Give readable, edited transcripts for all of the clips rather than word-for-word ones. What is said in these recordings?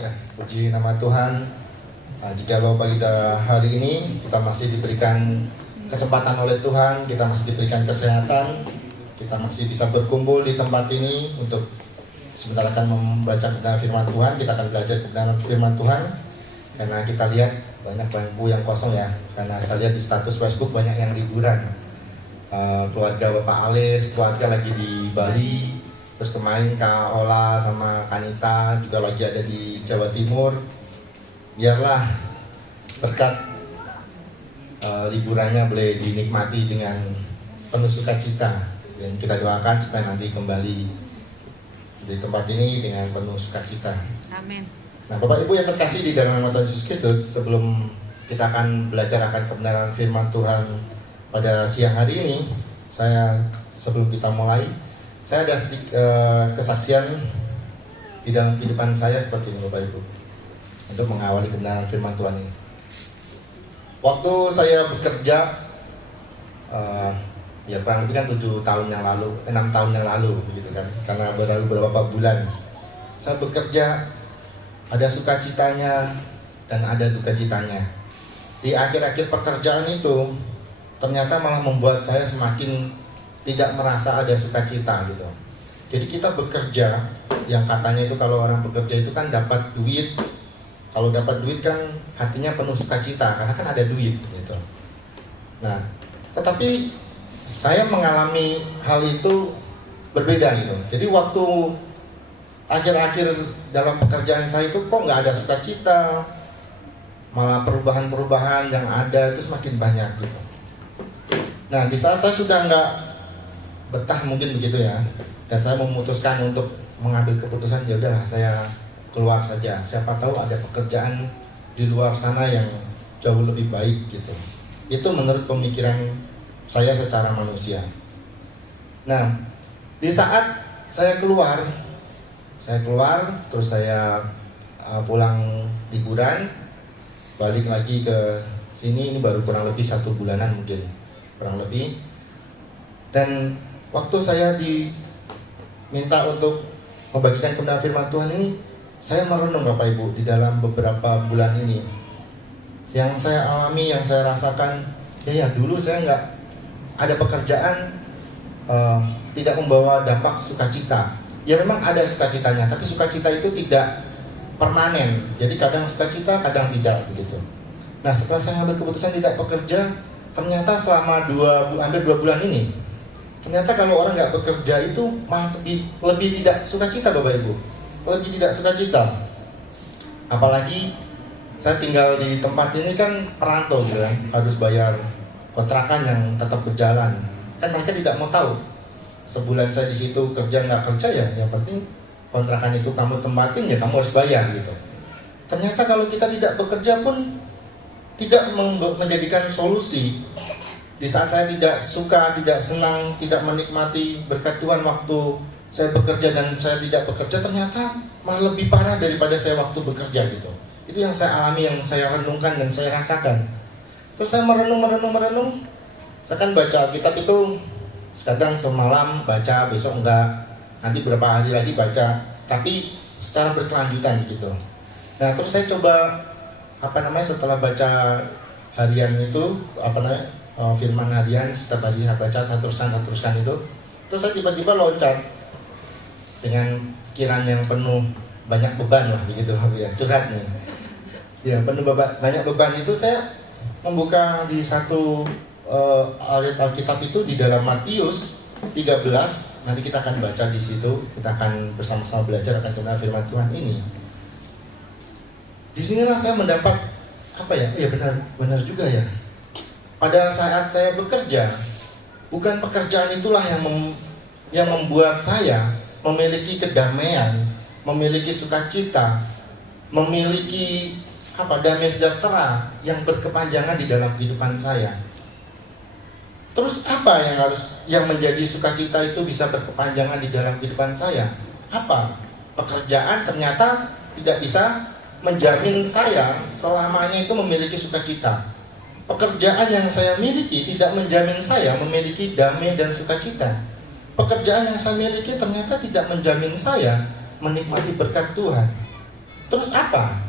Ya, puji nama Tuhan. Jikalau pada hari ini kita masih diberikan kesempatan oleh Tuhan, kita masih diberikan kesehatan, kita masih bisa berkumpul di tempat ini untuk sebentar akan membaca kebenaran firman Tuhan. Kita akan belajar kebenaran firman Tuhan. Karena kita lihat banyak bangku yang kosong ya. Karena saya lihat di status Facebook banyak yang liburan. Keluarga Bapak Ales, keluarga lagi di Bali. Terus kemarin Kak Ola sama Kanita juga lagi ada di Jawa Timur. Biarlah berkat liburannya boleh dinikmati dengan penuh sukacita. Dan kita doakan supaya nanti kembali di tempat ini dengan penuh sukacita. Amin. Nah, Bapak Ibu yang terkasih di dalam nama Tuhan Yesus Kristus, sebelum kita akan belajar akan kebenaran firman Tuhan pada siang hari ini, sebelum kita mulai, saya ada sedikit kesaksian di dalam kehidupan saya seperti ini, Bapak Ibu, untuk mengawali kebenaran firman Tuhan ini. Waktu saya bekerja, ya kurang lebih kan 6 tahun yang lalu, begitu kan, karena baru beberapa bulan saya bekerja, ada sukacitanya dan ada dukacitanya. Di akhir-akhir pekerjaan itu, ternyata malah membuat saya semakin tidak merasa ada sukacita gitu. Jadi kita bekerja, yang katanya itu kalau orang bekerja itu kan dapat duit. Kalau dapat duit kan hatinya penuh sukacita karena kan ada duit gitu. Nah, tetapi saya mengalami hal itu berbeda gitu. Jadi waktu akhir-akhir dalam pekerjaan saya itu kok nggak ada sukacita, malah perubahan-perubahan yang ada itu semakin banyak gitu. Nah, di saat saya sudah nggak betah mungkin begitu ya, dan saya memutuskan untuk mengambil keputusan, ya udahlah saya keluar saja. Siapa tahu ada pekerjaan di luar sana yang jauh lebih baik gitu. Itu menurut pemikiran saya secara manusia. Nah, di saat saya keluar terus saya pulang liburan, balik lagi ke sini, ini baru kurang lebih 1 bulanan mungkin, kurang lebih. Dan waktu saya diminta untuk membagikan kebenaran firman Tuhan ini, saya merenung Bapak Ibu di dalam beberapa bulan ini. Yang saya alami, yang saya rasakan, ya dulu saya nggak ada pekerjaan, tidak membawa dampak sukacita. Ya memang ada sukacitanya, tapi sukacita itu tidak permanen. Jadi kadang sukacita, kadang tidak begitu. Nah, setelah saya ambil keputusan tidak bekerja, ternyata selama hampir 2 bulan ini, ternyata kalau orang nggak bekerja itu malah lebih tidak sukacita, Bapak Ibu. Lebih tidak sukacita. Apalagi saya tinggal di tempat ini kan perantau gitu kan, harus bayar kontrakan yang tetap berjalan. Kan mereka tidak mau tahu sebulan saya di situ kerja nggak kerja, ya yang penting kontrakan itu kamu tempatin, ya kamu harus bayar gitu. Ternyata kalau kita tidak bekerja pun tidak menjadikan solusi. Di saat saya tidak suka, tidak senang, tidak menikmati berkat Tuhan waktu saya bekerja dan saya tidak bekerja, ternyata malah lebih parah daripada saya waktu bekerja gitu. Itu yang saya alami, yang saya renungkan dan saya rasakan. Terus saya merenung. Saya kan baca Alkitab itu kadang semalam baca, besok enggak, nanti berapa hari lagi baca, tapi secara berkelanjutan gitu. Nah, terus saya coba setelah baca harian itu firman harian, setiap hari saya baca, saya teruskan itu. Terus saya tiba-tiba loncat dengan pikiran yang penuh banyak beban lah begitu ya, curhat nih. Ya, penuh banyak beban itu saya membuka di satu ayat Alkitab itu di dalam Matius 13. Nanti kita akan baca di situ, kita akan bersama-sama belajar akan kebenaran firman Tuhan ini. Di sinilah saya mendapat ya benar juga ya. Pada saat saya bekerja, bukan pekerjaan itulah yang membuat saya memiliki kedamaian, memiliki sukacita, memiliki damai sejahtera yang berkepanjangan di dalam kehidupan saya. Terus apa yang menjadi sukacita itu bisa berkepanjangan di dalam kehidupan saya? Apa? Pekerjaan ternyata tidak bisa menjamin saya selamanya itu memiliki sukacita. Pekerjaan yang saya miliki tidak menjamin saya memiliki damai dan sukacita. Pekerjaan yang saya miliki ternyata tidak menjamin saya menikmati berkat Tuhan. Terus apa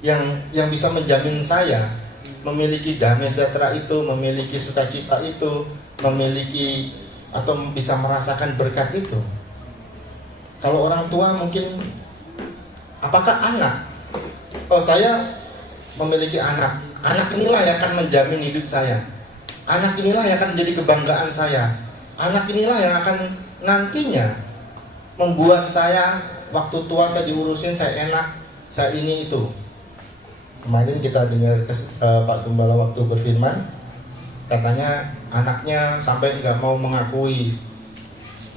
yang bisa menjamin saya memiliki damai sejahtera itu, memiliki sukacita itu, memiliki atau bisa merasakan berkat itu? Kalau orang tua mungkin, apakah anak? Oh, saya memiliki anak. Anak inilah yang akan menjamin hidup saya. Anak inilah yang akan menjadi kebanggaan saya. Anak inilah yang akan nantinya membuat saya waktu tua saya diurusin, saya enak, saya ini itu. Kemarin kita dengar Pak Gembala waktu berfirman, katanya anaknya sampai nggak mau mengakui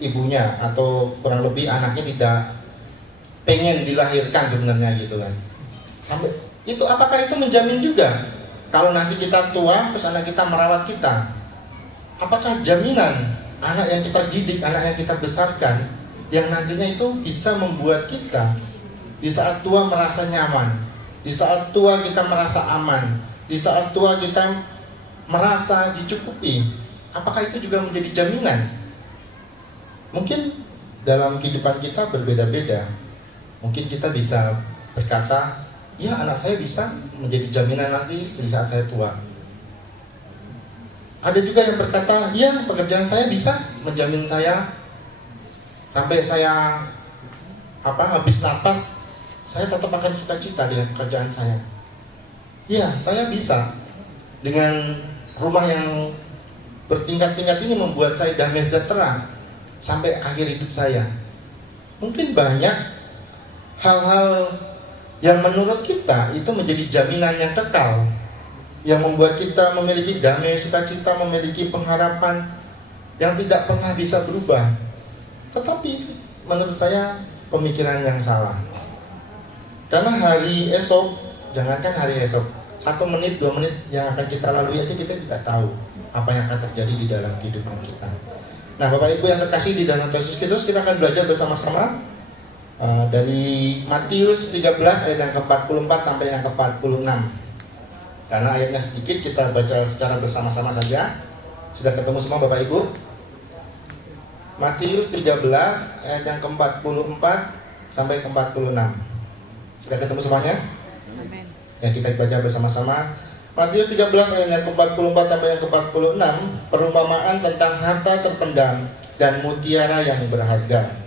ibunya, atau kurang lebih anaknya tidak pengen dilahirkan sebenarnya gitu kan. Sampai itu, apakah itu menjamin juga kalau nanti kita tua terus anak kita merawat kita? Apakah jaminan anak yang kita didik, anak yang kita besarkan, yang nantinya itu bisa membuat kita di saat tua merasa nyaman, di saat tua kita merasa aman, di saat tua kita merasa dicukupi? Apakah itu juga menjadi jaminan? Mungkin dalam kehidupan kita berbeda-beda. Mungkin kita bisa berkata, ya anak saya bisa menjadi jaminan nanti di saat saya tua. Ada juga yang berkata, ya pekerjaan saya bisa menjamin saya sampai saya habis napas, saya tetap akan sukacita dengan pekerjaan saya. Ya, saya bisa dengan rumah yang bertingkat-tingkat ini membuat saya damai sejahtera sampai akhir hidup saya. Mungkin banyak hal-hal yang menurut kita itu menjadi jaminan yang kekal, yang membuat kita memiliki damai, sukacita, memiliki pengharapan yang tidak pernah bisa berubah. Tetapi itu menurut saya pemikiran yang salah. Karena hari esok, jangankan hari esok, 1 menit, 2 menit yang akan kita lalui aja kita tidak tahu apa yang akan terjadi di dalam kehidupan kita. Nah, Bapak Ibu yang terkasih di dalam Yesus Kristus, kita akan belajar bersama-sama dari Matius 13 ayat yang ke-44 sampai yang ke-46. Karena ayatnya sedikit, kita baca secara bersama-sama saja. Sudah ketemu semua Bapak Ibu? Matius 13 ayat yang ke-44 sampai ke-46. Sudah ketemu semuanya? Amin. Ya, kita baca bersama-sama. Matius 13 ayat yang ke-44 sampai yang ke-46, perumpamaan tentang harta terpendam dan mutiara yang berharga.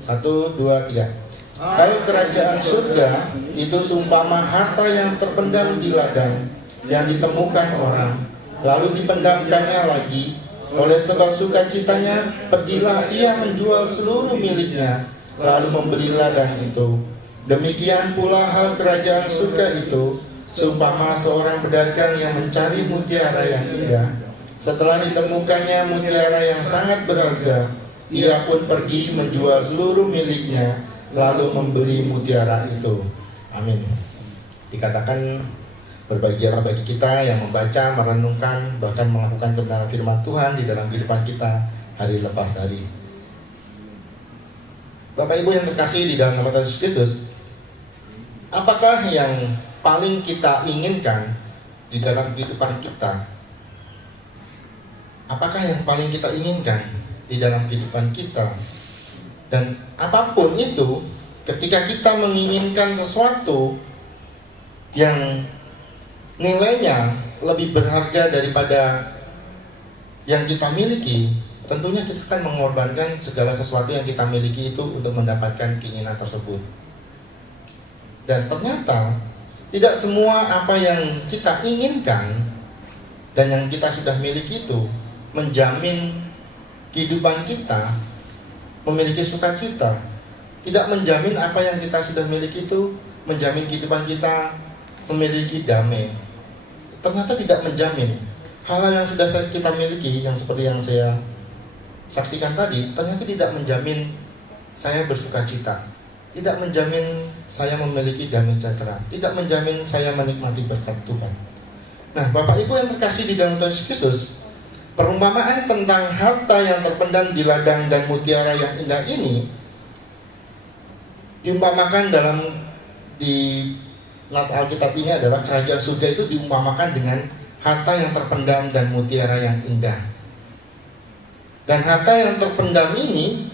1, 2, 3. Kalau kerajaan surga itu seumpama harta yang terpendam di ladang, yang ditemukan orang, lalu dipendamkannya lagi. Oleh sebab sukacitanya, pergilah ia menjual seluruh miliknya, lalu membeli ladang itu. Demikian pula hal kerajaan surga itu, seumpama seorang pedagang yang mencari mutiara yang indah. Setelah ditemukannya mutiara yang sangat berharga, ia pun pergi menjual seluruh miliknya, lalu membeli mutiara itu. Amin. Dikatakan berbahagialah bagi kita yang membaca, merenungkan, bahkan melakukan kebenaran firman Tuhan di dalam kehidupan kita hari lepas hari. Bapak Ibu yang terkasih di dalam nama Yesus Kristus, apakah yang paling kita inginkan di dalam kehidupan kita? Apakah yang paling kita inginkan di dalam kehidupan kita? Dan apapun itu, ketika kita menginginkan sesuatu yang nilainya lebih berharga daripada yang kita miliki, tentunya kita akan mengorbankan segala sesuatu yang kita miliki itu untuk mendapatkan keinginan tersebut. Dan ternyata tidak semua apa yang kita inginkan dan yang kita sudah miliki itu menjamin kehidupan kita memiliki sukacita. Tidak menjamin apa yang kita sudah miliki itu menjamin kehidupan kita memiliki damai. Ternyata tidak menjamin. Hal-hal yang sudah kita miliki, yang seperti yang saya saksikan tadi, ternyata tidak menjamin saya bersukacita, tidak menjamin saya memiliki damai sejahtera, tidak menjamin saya menikmati berkat Tuhan. Nah, Bapak Ibu yang terkasih di dalam Yesus Kristus, perumpamaan tentang harta yang terpendam di ladang dan mutiara yang indah ini diumpamakan di Alkitab ini adalah kerajaan surga itu diumpamakan dengan harta yang terpendam dan mutiara yang indah. Dan harta yang terpendam ini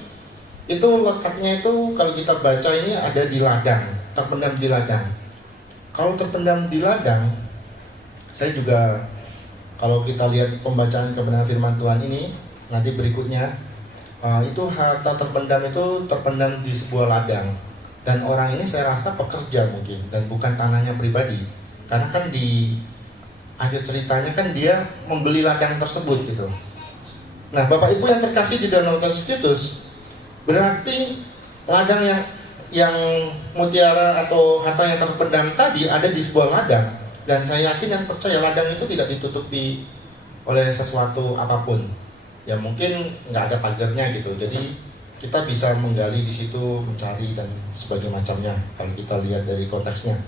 itu letaknya itu kalau kita baca ini ada di ladang. terpendam di ladang. Kalau terpendam di ladang, saya juga, kalau kita lihat pembacaan kebenaran firman Tuhan ini nanti berikutnya, itu harta terpendam itu terpendam di sebuah ladang. Dan orang ini saya rasa pekerja mungkin, dan bukan tanahnya pribadi. Karena kan di akhir ceritanya kan dia membeli ladang tersebut gitu. Nah, Bapak Ibu yang terkasih di dalam Tuhan Yesus Kristus, berarti ladang yang mutiara atau harta yang terpendam tadi ada di sebuah ladang. Dan saya yakin dan percaya ladang itu tidak ditutupi oleh sesuatu apapun. Ya mungkin nggak ada pagarnya gitu. Jadi kita bisa menggali di situ, mencari dan sebagainya macamnya kalau kita lihat dari konteksnya.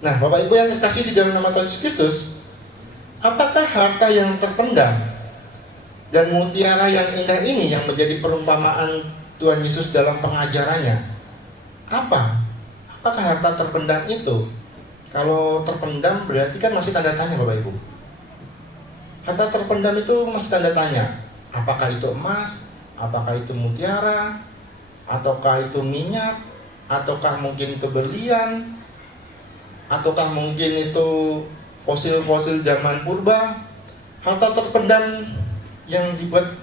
Nah, Bapak Ibu yang terkasih di dalam nama Tuhan Yesus Kristus, apakah harta yang terpendam dan mutiara yang indah ini yang menjadi perumpamaan Tuhan Yesus dalam pengajarannya? Apakah harta terpendam itu? Kalau terpendam berarti kan masih tanda tanya, Bapak Ibu. Harta terpendam itu masih tanda tanya. Apakah itu emas? Apakah itu mutiara? Ataukah itu minyak? Ataukah mungkin itu berlian? Ataukah mungkin itu fosil-fosil zaman purba? Harta terpendam yang dibuat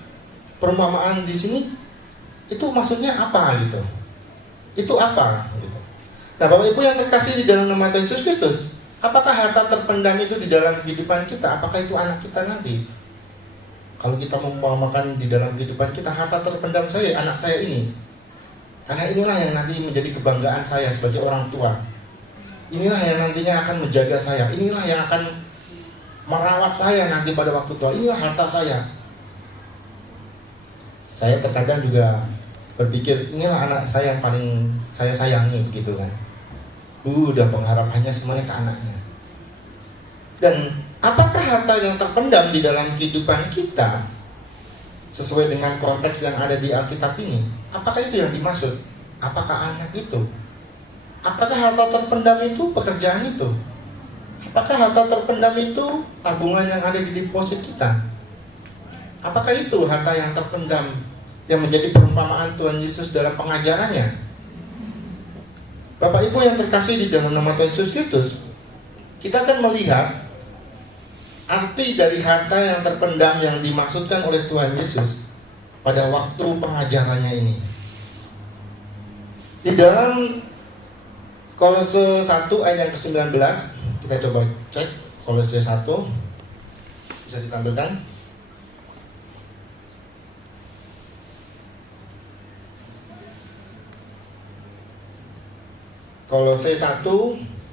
perumpamaan di sini, itu maksudnya apa gitu? Itu apa gitu? Nah, Bapak Ibu yang terkasih di dalam nama Tuhan Yesus Kristus, apakah harta terpendam itu di dalam kehidupan kita? Apakah itu anak kita nanti? Kalau kita memamerkan di dalam kehidupan kita, harta terpendam saya, anak saya ini. Karena inilah yang nanti menjadi kebanggaan saya sebagai orang tua. Inilah yang nantinya akan menjaga saya. Inilah yang akan merawat saya nanti pada waktu tua. Inilah harta saya. Saya terkadang juga berpikir, inilah anak saya yang paling saya sayangi gitu kan. Udah pengharapannya semuanya ke anaknya. Dan apakah harta yang terpendam di dalam kehidupan kita sesuai dengan konteks yang ada di Alkitab ini? Apakah itu yang dimaksud? Apakah anak itu? Apakah harta terpendam itu pekerjaan itu? Apakah harta terpendam itu tabungan yang ada di deposit kita? Apakah itu harta yang terpendam yang menjadi perumpamaan Tuhan Yesus dalam pengajarannya? Bapak Ibu yang terkasih di dalam nama Tuhan Yesus Kristus, kita akan melihat arti dari harta yang terpendam yang dimaksudkan oleh Tuhan Yesus pada waktu pengajarannya ini. Di dalam Kolose 1 ayat yang ke-19, kita coba cek Kolose 1, bisa ditampilkan. Kolose 1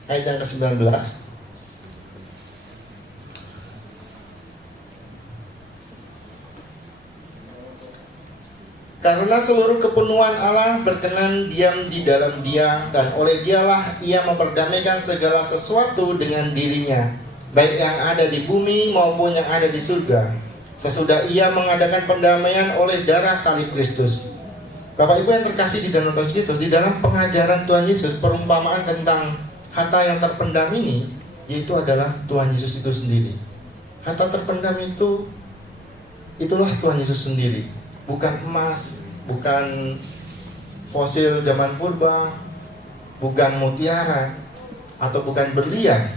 ayat yang ke-19. Karena seluruh kepenuhan Allah berkenan diam di dalam Dia, dan oleh Dialah Ia memperdamaikan segala sesuatu dengan dirinya, baik yang ada di bumi maupun yang ada di surga, sesudah Ia mengadakan pendamaian oleh darah salib Kristus. Bapak Ibu yang terkasih di dalam Tuhan Yesus, di dalam pengajaran Tuhan Yesus, perumpamaan tentang harta yang terpendam ini, yaitu adalah Tuhan Yesus itu sendiri. Harta terpendam itu, itulah Tuhan Yesus sendiri. Bukan emas, bukan fosil zaman purba, bukan mutiara, atau bukan berlian,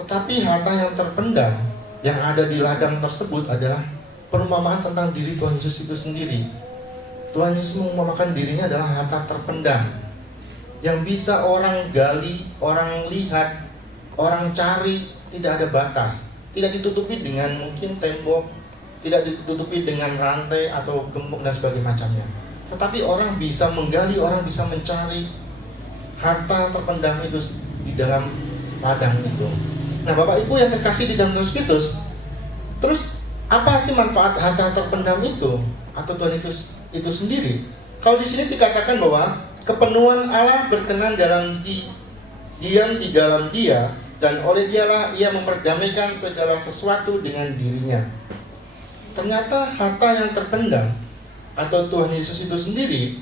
tetapi harta yang terpendam yang ada di ladang tersebut adalah perumpamaan tentang diri Tuhan Yesus itu sendiri. Tuhan Yesus mengumpamakan dirinya adalah harta terpendam yang bisa orang gali, orang lihat, orang cari, tidak ada batas, tidak ditutupi dengan mungkin tembok, tidak ditutupi dengan rantai atau gembok dan sebagainya macamnya. Tetapi orang bisa menggali, orang bisa mencari harta terpendam itu di dalam ladang itu. Nah, Bapak Ibu yang terkasih di dalam Yesus Kristus, terus apa sih manfaat harta terpendam itu atau Tuhan itu sendiri? Kalau di sini dikatakan bahwa kepenuhan Allah berkenan diam di dalam Dia, dan oleh Dialah Ia memperdamaikan segala sesuatu dengan dirinya. Ternyata harta yang terpendam atau Tuhan Yesus itu sendiri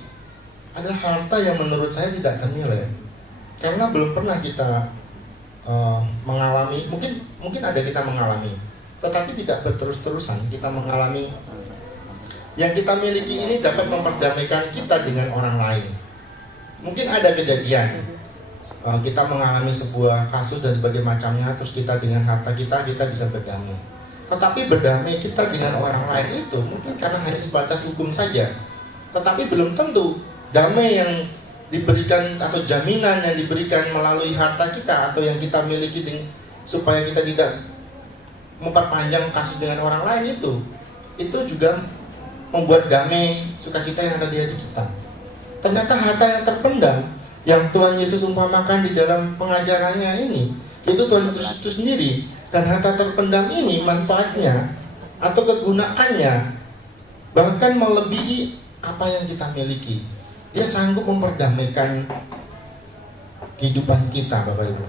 adalah harta yang menurut saya tidak ternilai. Karena belum pernah kita mengalami, mungkin ada kita mengalami, tetapi tidak berterus-terusan kita mengalami. Yang kita miliki ini dapat memperdamaikan kita dengan orang lain. Mungkin ada kejadian kita mengalami sebuah kasus dan sebagainya macamnya, terus kita dengan harta kita bisa berdamai. Tetapi berdamai kita dengan orang lain itu mungkin karena hanya sebatas hukum saja, tetapi belum tentu damai yang diberikan atau jaminan yang diberikan melalui harta kita atau yang kita miliki supaya kita tidak memperpanjang kasus dengan orang lain itu juga membuat damai sukacita yang ada di hati kita. Ternyata harta yang terpendam yang Tuhan Yesus umpamakan di dalam pengajarannya ini, itu Tuhan Yesus itu sendiri. Dan harta terpendam ini manfaatnya atau kegunaannya bahkan melebihi apa yang kita miliki. Dia sanggup memperdamaikan kehidupan kita, Bapak Ibu.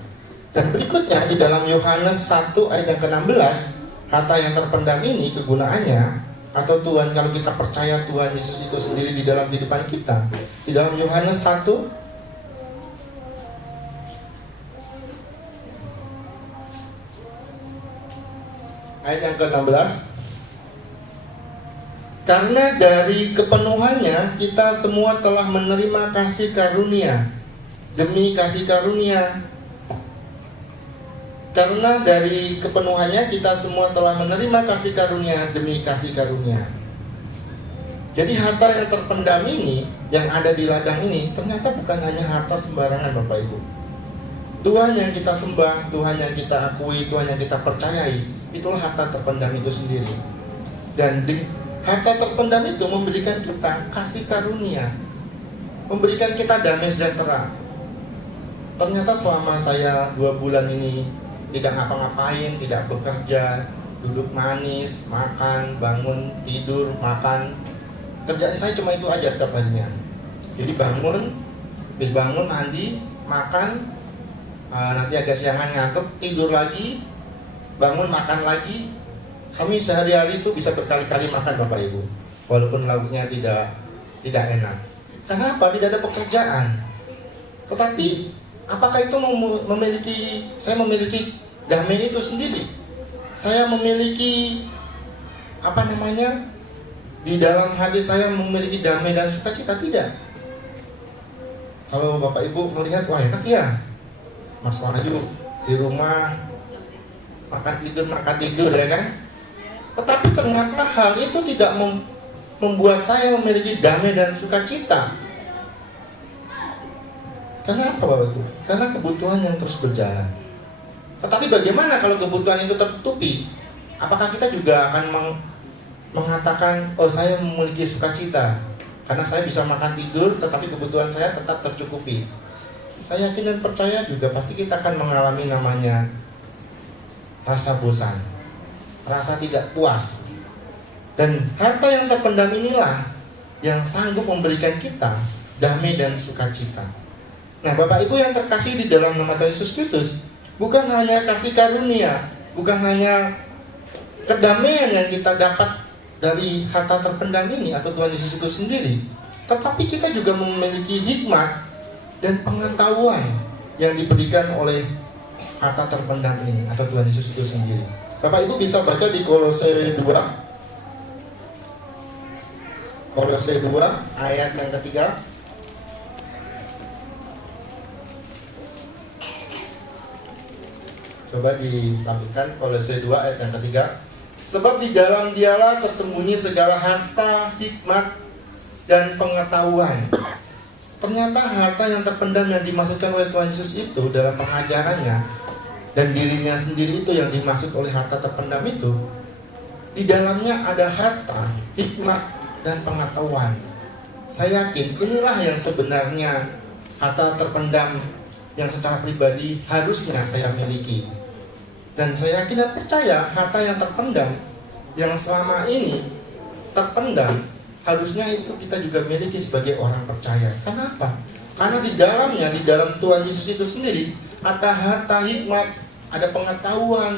Dan berikutnya di dalam Yohanes 1 ayat yang ke-16, harta yang terpendam ini kegunaannya, atau Tuhan, kalau kita percaya Tuhan Yesus itu sendiri di dalam kehidupan kita, di dalam Yohanes 1 ayat yang ke-16, karena dari kepenuhannya kita semua telah menerima kasih karunia demi kasih karunia. Karena dari kepenuhannya kita semua telah menerima kasih karunia demi kasih karunia. Jadi harta yang terpendam ini, yang ada di ladang ini, ternyata bukan hanya harta sembarangan, Bapak Ibu. Tuhan yang kita sembah, Tuhan yang kita akui, Tuhan yang kita percayai, itulah harta terpendam itu sendiri. Dan harta terpendam itu memberikan kita kasih karunia, memberikan kita damai sejahtera. Ternyata selama saya 2 bulan ini tidak ngapa-ngapain, tidak bekerja, duduk manis, makan, bangun, tidur, makan, kerjaan saya cuma itu aja setiap harinya. Jadi bangun, habis bangun mandi, makan, nanti agak siangan ngangkep, tidur lagi, bangun makan lagi. Kami sehari-hari itu bisa berkali-kali makan, Bapak Ibu, walaupun lauknya tidak enak. Kenapa? Tidak ada pekerjaan. Tetapi apakah itu saya memiliki damai itu sendiri? Saya memiliki di dalam hati saya memiliki damai dan sukacita? Tidak. Kalau Bapak Ibu melihat, wah enak ya Mas Wahyu di rumah makan tidur ya kan? Tetapi ternyata hal itu tidak membuat saya memiliki damai dan sukacita. Kenapa Bapak Ibu? Karena kebutuhan yang terus berjalan. Tetapi bagaimana kalau kebutuhan itu tertutupi? Apakah kita juga akan mengatakan, oh saya memiliki sukacita karena saya bisa makan tidur, tetapi kebutuhan saya tetap tercukupi? Saya yakin dan percaya juga pasti kita akan mengalami namanya rasa bosan, rasa tidak puas. Dan harta yang terpendam inilah yang sanggup memberikan kita damai dan sukacita. Nah, Bapak Ibu yang terkasih di dalam nama Tuhan Yesus Kristus, bukan hanya kasih karunia, bukan hanya kedamaian yang kita dapat dari harta terpendam ini atau Tuhan Yesus itu sendiri, tetapi kita juga memiliki hikmat dan pengetahuan yang diberikan oleh harta terpendam ini atau Tuhan Yesus itu sendiri. Bapak Ibu bisa baca di Kolose 2 ayat yang ketiga. Coba ditampilkan Kolose 2 ayat yang ketiga. Sebab di dalam dialah tersembunyi segala harta, hikmat, dan pengetahuan. Ternyata harta yang terpendam yang dimaksudkan oleh Tuhan Yesus itu dalam pengajarannya dan dirinya sendiri itu yang dimaksud oleh harta terpendam itu, di dalamnya ada harta, hikmat, dan pengetahuan. Saya yakin inilah yang sebenarnya harta terpendam yang secara pribadi harusnya saya miliki. Dan saya yakin dan percaya harta yang terpendam yang selama ini terpendam harusnya itu kita juga miliki sebagai orang percaya. Kenapa? Karena di dalamnya, di dalam Tuhan Yesus itu sendiri ada harta, hikmat, ada pengetahuan.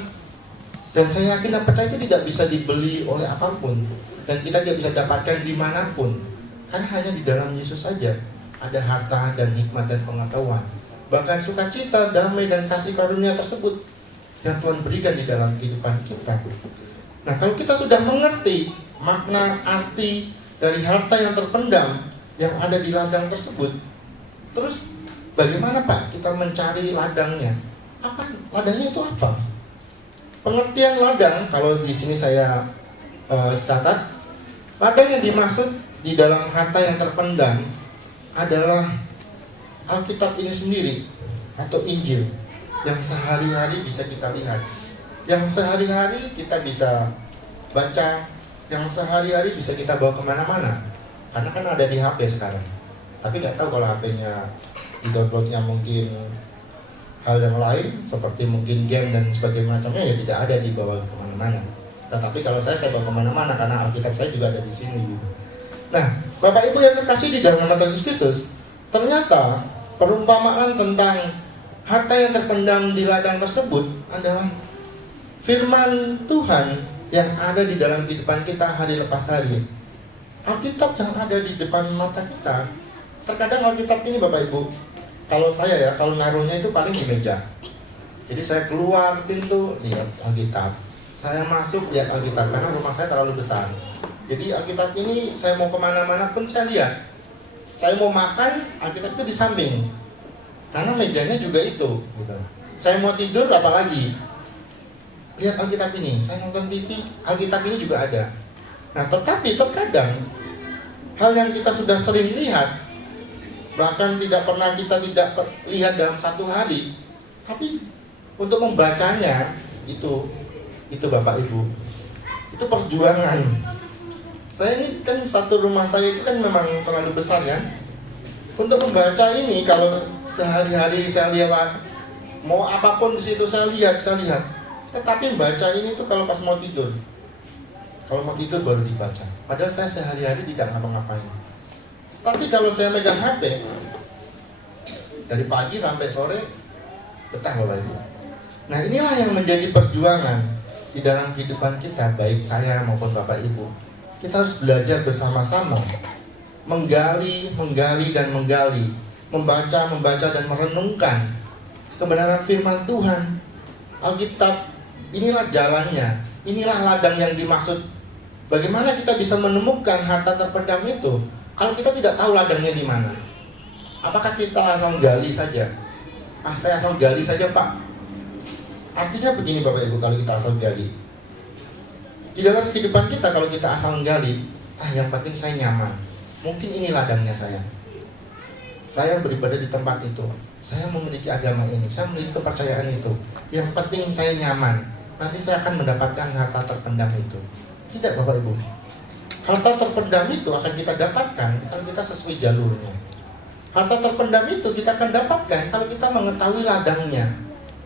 Dan saya yakin dan percaya itu tidak bisa dibeli oleh apapun, dan kita tidak bisa dapatkan dimanapun. Karena hanya di dalam Yesus saja ada harta dan hikmat dan pengetahuan. Bahkan sukacita, damai, dan kasih karunia tersebut yang Tuhan berikan di dalam kehidupan kita. Nah, kalau kita sudah mengerti makna arti dari harta yang terpendam yang ada di ladang tersebut, terus Bagaimana Pak kita mencari ladangnya? Apa ladangnya itu apa? Pengertian ladang, kalau di sini saya catat, ladang yang dimaksud di dalam harta yang terpendam adalah Alkitab ini sendiri atau Injil yang sehari-hari bisa kita lihat, yang sehari-hari kita bisa baca, yang sehari-hari bisa kita bawa kemana-mana. Karena kan ada di HP sekarang. Tapi nggak tahu kalau HP-nya di-downloadnya mungkin hal yang lain seperti mungkin game dan sebagainya macamnya, ya tidak ada dibawa kemana-mana. Tetapi kalau saya bawa kemana-mana karena Alkitab saya juga ada di sini. Nah, Bapak Ibu yang terkasih di dalam nama Yesus Kristus, ternyata perumpamaan tentang harta yang terpendam di ladang tersebut adalah firman Tuhan yang ada di dalam kehidupan kita hari lepas hari. Alkitab yang ada di depan mata kita. Terkadang Alkitab ini Bapak Ibu, kalau saya kalau naruhnya itu paling di meja. Jadi saya keluar pintu, lihat Alkitab. Saya masuk, lihat Alkitab, karena rumah saya terlalu besar. Jadi Alkitab ini saya mau kemana-mana pun saya lihat. Saya mau makan, Alkitab itu di samping. Karena mejanya juga itu. Gitu. Saya mau tidur, apalagi lihat Alkitab ini. Saya nonton TV, Alkitab ini juga ada. Nah, tetapi terkadang hal yang kita sudah sering lihat, bahkan tidak pernah kita tidak lihat dalam satu hari, tapi untuk membacanya itu Bapak Ibu, itu perjuangan. Saya ini kan satu rumah saya itu kan memang terlalu besar ya. Untuk membaca ini kalau sehari-hari saya lihat, mau apapun di situ saya lihat. Tetapi membaca ini tuh kalau pas mau tidur. Kalau mau tidur baru dibaca. Padahal saya sehari-hari tidak ngapa-ngapain. Tapi kalau saya megang HP dari pagi sampai sore, betah Bapak Ibu. Nah, inilah yang menjadi perjuangan di dalam kehidupan kita, baik saya maupun Bapak Ibu. Kita harus belajar bersama-sama, menggali dan menggali, membaca dan merenungkan kebenaran firman Tuhan. Alkitab, inilah jalannya, inilah ladang yang dimaksud. Bagaimana kita bisa menemukan harta terpendam itu kalau kita tidak tahu ladangnya di mana? Apakah kita asal gali saja? Saya asal gali saja Pak. Artinya begini Bapak Ibu, kalau kita asal gali, di dalam kehidupan kita kalau kita asal gali, yang penting saya nyaman. Mungkin ini ladangnya saya. Saya beribadah di tempat itu. Saya memiliki agama ini. Saya memiliki kepercayaan itu. Yang penting saya nyaman. Nanti saya akan mendapatkan harta terpendam itu. Tidak Bapak Ibu. Harta terpendam itu akan kita dapatkan kalau kita sesuai jalurnya. Harta terpendam itu kita akan dapatkan kalau kita mengetahui ladangnya.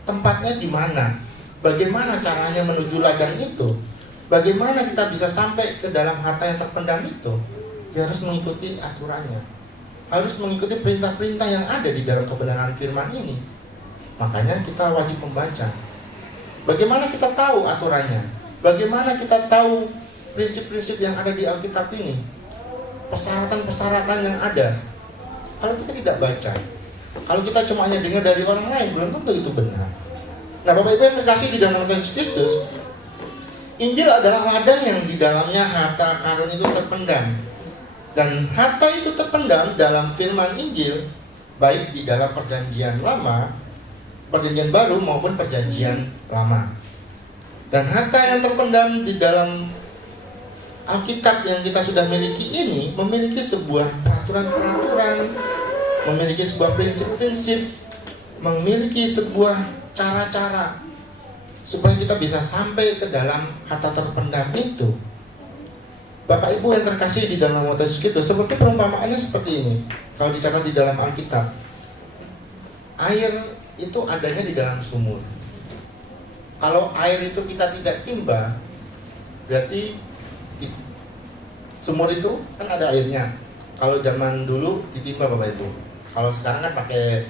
Tempatnya di mana? Bagaimana caranya menuju ladang itu? Bagaimana kita bisa sampai ke dalam harta yang terpendam itu? Ya harus mengikuti aturannya. Harus mengikuti perintah-perintah yang ada di dalam kebenaran firman ini. Makanya kita wajib membaca. Bagaimana kita tahu aturannya? Bagaimana kita tahu prinsip-prinsip yang ada di Alkitab ini? Persyaratan-persyaratan yang ada. Kalau kita tidak baca, kalau kita cuma hanya dengar dari orang lain, belum tentu itu benar. Nah Bapak Ibu yang terkasih di dalam Yesus Kristus, Injil adalah ladang yang di dalamnya harta karun itu terpendam. Dan harta itu terpendam dalam firman Injil, baik di dalam perjanjian lama, perjanjian baru maupun perjanjian lama. Dan harta yang terpendam di dalam Alkitab yang kita sudah miliki ini memiliki sebuah peraturan-peraturan, memiliki sebuah prinsip-prinsip, memiliki sebuah cara-cara supaya kita bisa sampai ke dalam harta terpendam itu. Bapak Ibu yang terkasih di dalam nama Yesus Kristus, seperti perumpamaannya seperti ini. Kalau dicatat di dalam Alkitab, air itu adanya di dalam sumur. Kalau air itu kita tidak timba, berarti sumur itu kan ada airnya. Kalau zaman dulu ditimba Bapak Ibu. Kalau sekarang kan pakai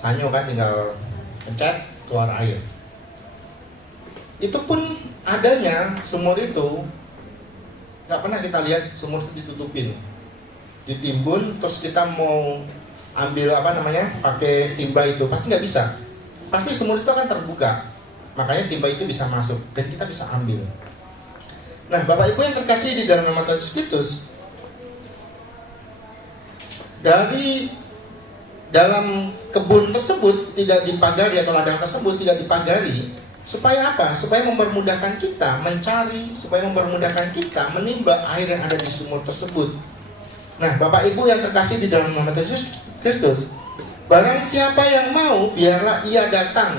sanyo kan, tinggal pencet keluar air. Itu pun adanya sumur itu, nggak pernah kita lihat sumur itu ditutupin, ditimbun terus kita mau ambil pakai timba itu, pasti nggak bisa. Pasti sumur itu akan terbuka, makanya timba itu bisa masuk dan kita bisa ambil. Nah Bapak Ibu yang terkasih di dalam nama Yesus Kristus, dari dalam kebun tersebut tidak dipagari atau ladang tersebut tidak dipagari, supaya apa? Supaya mempermudahkan kita mencari, supaya mempermudahkan kita menimba air yang ada di sumur tersebut. Nah, Bapak Ibu yang terkasih di dalam nama Yesus Kristus, barang siapa yang mau, biarlah ia datang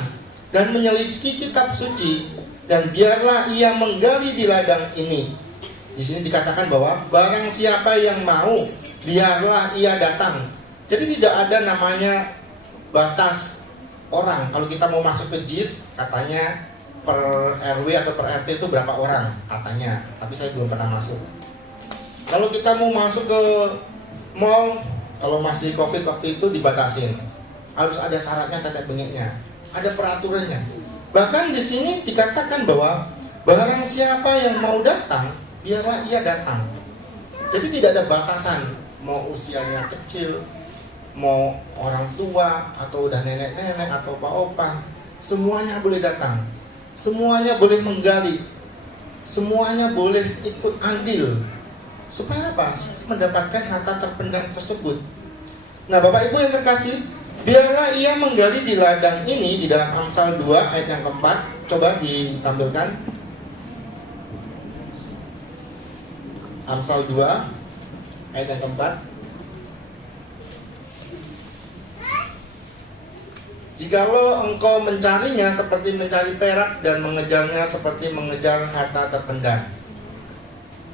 dan menyelidiki kitab suci, dan biarlah ia menggali di ladang ini. Di sini dikatakan bahwa barang siapa yang mau, biarlah ia datang. Jadi tidak ada namanya batas orang. Kalau kita mau masuk ke JIS, katanya per RW atau per RT itu berapa orang katanya. Tapi saya belum pernah masuk. Kalau kita mau masuk ke mall, kalau masih COVID waktu itu dibatasin. Harus ada syaratnya, tetek bengeknya. Ada peraturannya. Bahkan di sini dikatakan bahwa barang siapa yang mau datang, biarlah ia datang. Jadi tidak ada batasan, mau usianya kecil, mau orang tua, atau udah nenek-nenek, atau opa-opa, semuanya boleh datang, semuanya boleh menggali, semuanya boleh ikut andil. Supaya apa? Mendapatkan harta terpendam tersebut. Nah, Bapak Ibu yang terkasih, biarlah ia menggali di ladang ini, di dalam Amsal 2 ayat yang keempat. Coba ditampilkan Amsal 2 ayat yang keempat. Jikalau engkau mencarinya seperti mencari perak dan mengejarnya seperti mengejar harta terpendam.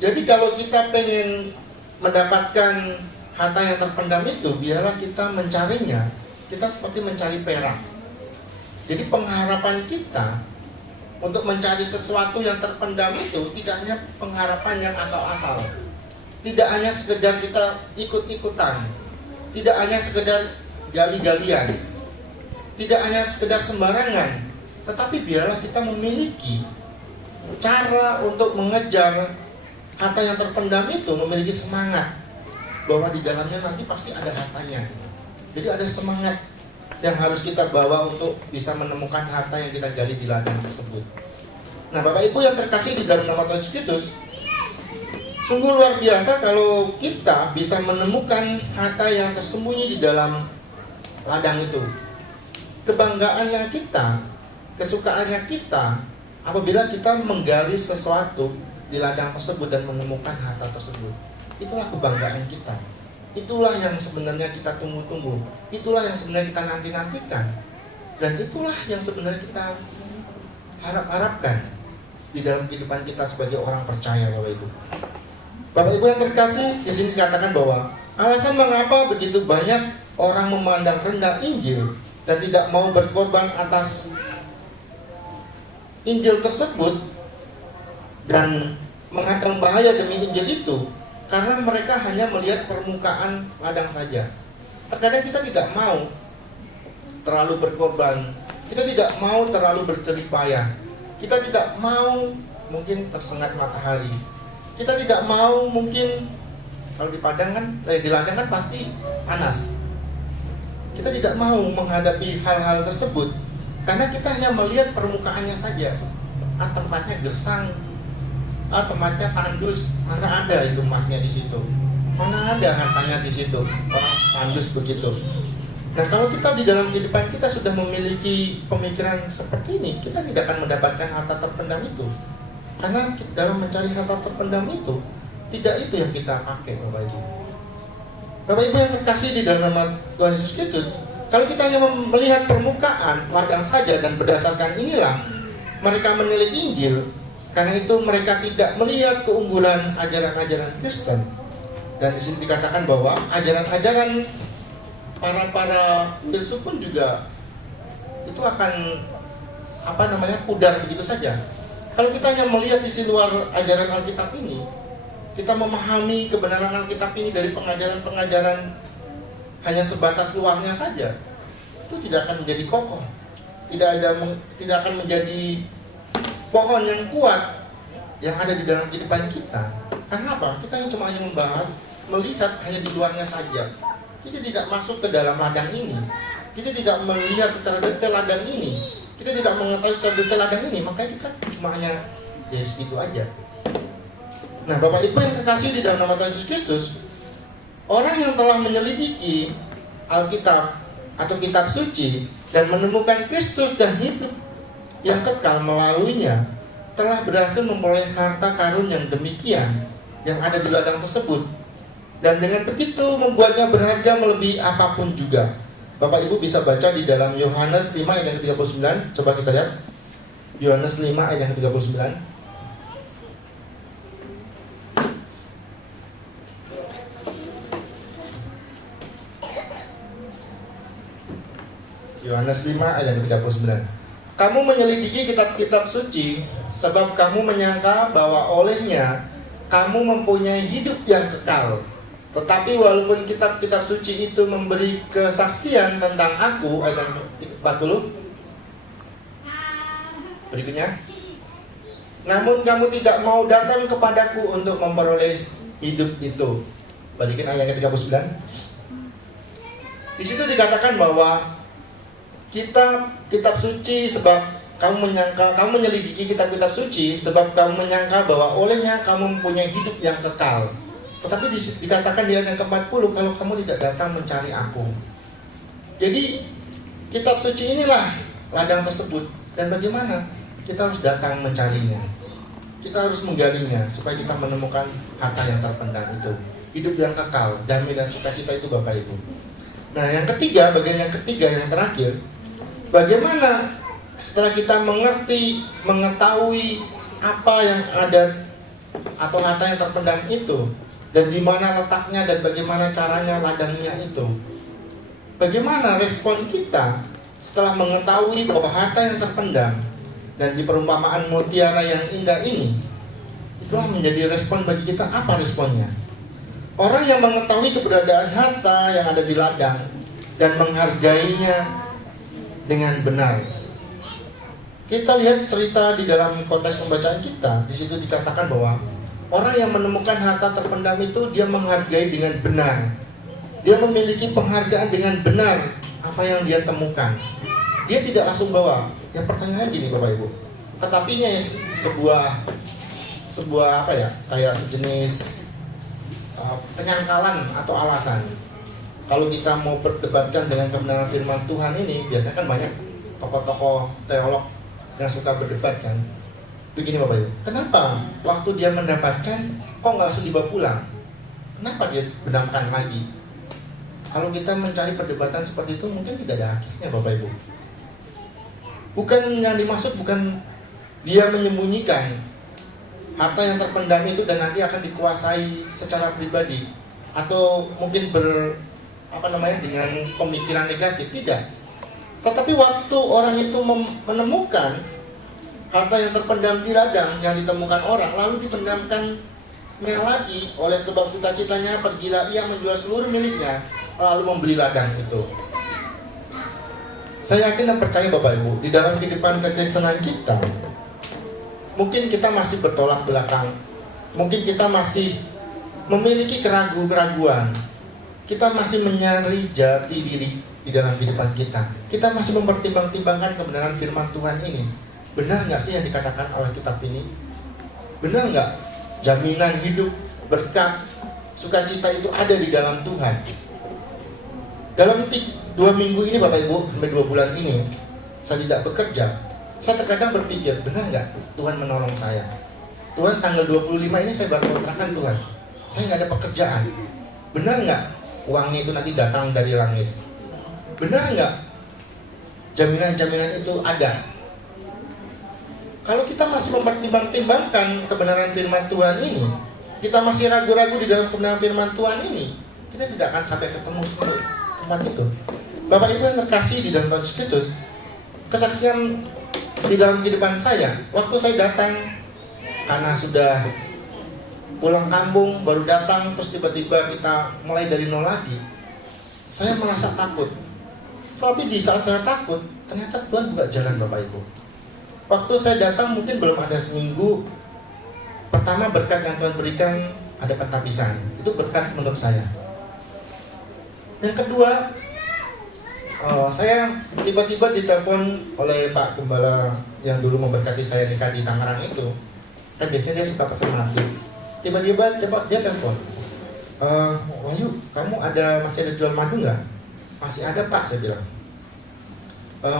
Jadi kalau kita pengen mendapatkan harta yang terpendam itu, biarlah kita mencarinya, kita seperti mencari perak. Jadi pengharapan kita untuk mencari sesuatu yang terpendam itu tidak hanya pengharapan yang asal-asal, tidak hanya sekedar kita ikut-ikutan, tidak hanya sekedar gali-galian, tidak hanya sekedar sembarangan, tetapi biarlah kita memiliki cara untuk mengejar harta yang terpendam itu, memiliki semangat bahwa di dalamnya nanti pasti ada hartanya. Jadi ada semangat yang harus kita bawa untuk bisa menemukan harta yang kita gali di ladang tersebut. Nah, Bapak Ibu yang terkasih di dalam nama Tuhan Yesus Kristus, sungguh luar biasa kalau kita bisa menemukan harta yang tersembunyi di dalam ladang itu. Kebanggaannya kita, kesukaannya kita, apabila kita menggali sesuatu di ladang tersebut dan menemukan harta tersebut. Itulah kebanggaan kita. Itulah yang sebenarnya kita tunggu-tunggu. Itulah yang sebenarnya kita nanti-nantikan. Dan itulah yang sebenarnya kita harap-harapkan di dalam kehidupan kita sebagai orang percaya, Bapak Ibu. Bapak Ibu yang terkasih, di sini dikatakan bahwa alasan mengapa begitu banyak orang memandang rendah Injil dan tidak mau berkorban atas Injil tersebut dan menghadang bahaya demi Injil itu, karena mereka hanya melihat permukaan ladang saja. Terkadang kita tidak mau terlalu berkorban, kita tidak mau terlalu berjerih payah, kita tidak mau mungkin tersengat matahari, kita tidak mau mungkin kalau di padang kan, di ladang kan pasti panas. Kita tidak mau menghadapi hal-hal tersebut karena kita hanya melihat permukaannya saja. Tempatnya gersang, tempatnya tandus, mana ada itu emasnya di situ, mana ada hartanya di situ, orang tandus begitu. Nah, kalau kita di dalam kehidupan kita sudah memiliki pemikiran seperti ini, kita tidak akan mendapatkan harta terpendam itu. Karena dalam mencari harta terpendam itu, tidak itu yang kita pakai, Bapak Ibu. Bapak Ibu yang terkasih di dalam nama Tuhan Yesus Kristus, kalau kita hanya melihat permukaan ladang saja dan berdasarkan inilah mereka menilai Injil, karena itu mereka tidak melihat keunggulan ajaran-ajaran Kristen. Dan di sini dikatakan bahwa ajaran-ajaran para filsuf pun juga itu akan pudar begitu saja. Kalau kita hanya melihat sisi luar ajaran Alkitab ini, kita memahami kebenaran Alkitab ini dari pengajaran-pengajaran hanya sebatas luarnya saja, itu tidak akan menjadi kokoh, tidak akan menjadi pohon yang kuat yang ada di dalam kehidupan kita. Karena apa? Kita cuma hanya membahas, melihat hanya di luarnya saja. Kita tidak masuk ke dalam ladang ini, kita tidak melihat secara detail ladang ini, kita tidak mengetahui secara detail ladang ini, makanya kita cuma hanya segitu aja. Nah, Bapak Ibu yang terkasih di dalam nama Tuhan Yesus Kristus, orang yang telah menyelidiki Alkitab atau kitab suci dan menemukan Kristus dan hidup yang kekal melaluinya, telah berhasil memperoleh harta karun yang demikian yang ada di ladang tersebut, dan dengan begitu membuatnya berharga melebihi apapun juga. Bapak Ibu bisa baca di dalam Yohanes 5 ayat yang ke-39. Coba kita lihat Yohanes 5 ayat yang ke-39. Yohanes 5 ayat 39. Kamu menyelidiki kitab-kitab suci sebab kamu menyangka bahwa olehnya kamu mempunyai hidup yang kekal. Tetapi walaupun kitab-kitab suci itu memberi kesaksian tentang aku, ayat 40. Berikutnya, namun kamu tidak mau datang kepadaku untuk memperoleh hidup itu. Balikin ayat 39. Di situ dikatakan bahwa kitab suci sebab kamu menyelidiki kitab-kitab suci sebab kamu menyangka bahwa olehnya kamu mempunyai hidup yang kekal. Tetapi dikatakan di ayat yang ke-40, kalau kamu tidak datang mencari aku. Jadi kitab suci inilah ladang tersebut. Dan bagaimana? Kita harus datang mencarinya. Kita harus menggalinya supaya kita menemukan harta yang terpendam itu, hidup yang kekal, damai dan sukacita itu, Bapak Ibu. Nah, yang ketiga, bagian yang ketiga, yang terakhir, bagaimana setelah kita mengetahui apa yang ada atau harta yang terpendam itu, dan di mana letaknya dan bagaimana caranya ladangnya itu. Bagaimana respon kita setelah mengetahui bahwa harta yang terpendam dan di perumpamaan mutiara yang indah ini, itulah menjadi respon bagi kita. Apa responnya? Orang yang mengetahui keberadaan harta yang ada di ladang dan menghargainya dengan benar. Kita lihat cerita di dalam konteks pembacaan kita. Di situ dikatakan bahwa orang yang menemukan harta terpendam itu, dia menghargai dengan benar. Dia memiliki penghargaan dengan benar apa yang dia temukan. Dia tidak langsung bawa. Yang pertanyaan gini, Bapak Ibu. Tetapinya ya sebuah apa ya? Kayak sejenis penyangkalan atau alasan. Kalau kita mau berdebatkan dengan kebenaran firman Tuhan ini, biasanya kan banyak tokoh-tokoh teolog yang suka berdebat kan. Begini Bapak Ibu, kenapa waktu dia mendapatkan kok nggak langsung dibawa pulang? Kenapa dia benamkan lagi? Kalau kita mencari perdebatan seperti itu, mungkin tidak ada akhirnya Bapak Ibu. Bukan yang dimaksud, bukan dia menyembunyikan harta yang terpendam itu dan nanti akan dikuasai secara pribadi, atau mungkin dengan pemikiran negatif, tidak. Tetapi waktu orang itu menemukan harta yang terpendam di ladang yang ditemukan orang, lalu dipendamkannya lagi, oleh sebab sukacitanya pergilah ia menjual seluruh miliknya, lalu membeli ladang itu. Saya yakin dan percaya Bapak Ibu, di dalam kehidupan kekristenan kita, mungkin kita masih bertolak belakang, mungkin kita masih memiliki keraguan-keraguan, kita masih mencari jati diri di dalam kehidupan kita. Kita masih mempertimbang-timbangkan kebenaran firman Tuhan ini. Benar nggak sih yang dikatakan oleh kitab ini? Benar nggak jaminan hidup, berkat, sukacita itu ada di dalam Tuhan? Dalam 2 minggu ini Bapak Ibu, sampai 2 bulan ini saya tidak bekerja. Saya terkadang berpikir, benar nggak Tuhan menolong saya? Tuhan tanggal 25 ini saya baru kontrakan Tuhan. Saya nggak ada pekerjaan. Benar nggak uangnya itu nanti datang dari langit? Benar nggak jaminan-jaminan itu ada? Kalau kita masih mempertimbang-timbangkan kebenaran firman Tuhan ini, kita masih ragu-ragu di dalam kebenaran firman Tuhan ini, kita tidak akan sampai ketemu tempat itu. Bapak Ibu yang terkasih di dalam Tuhan Yesus Kristus, kesaksian di dalam kehidupan saya, waktu saya datang karena sudah pulang kampung, baru datang, terus tiba-tiba kita mulai dari nol lagi, saya merasa takut. Tapi di saat saya takut, ternyata Tuhan buka jalan Bapak Ibu. Waktu saya datang mungkin belum ada seminggu, pertama berkat yang Tuhan berikan ada pentapisan. Itu berkat menurut saya. Yang kedua, saya tiba-tiba ditelepon oleh Pak Gembala yang dulu memberkati saya nikah di Tangerang itu. Kan biasanya dia suka pesan madu. Tiba-tiba dia telepon, Wahyu, kamu masih ada jual madu nggak? masih ada Pak, saya bilang.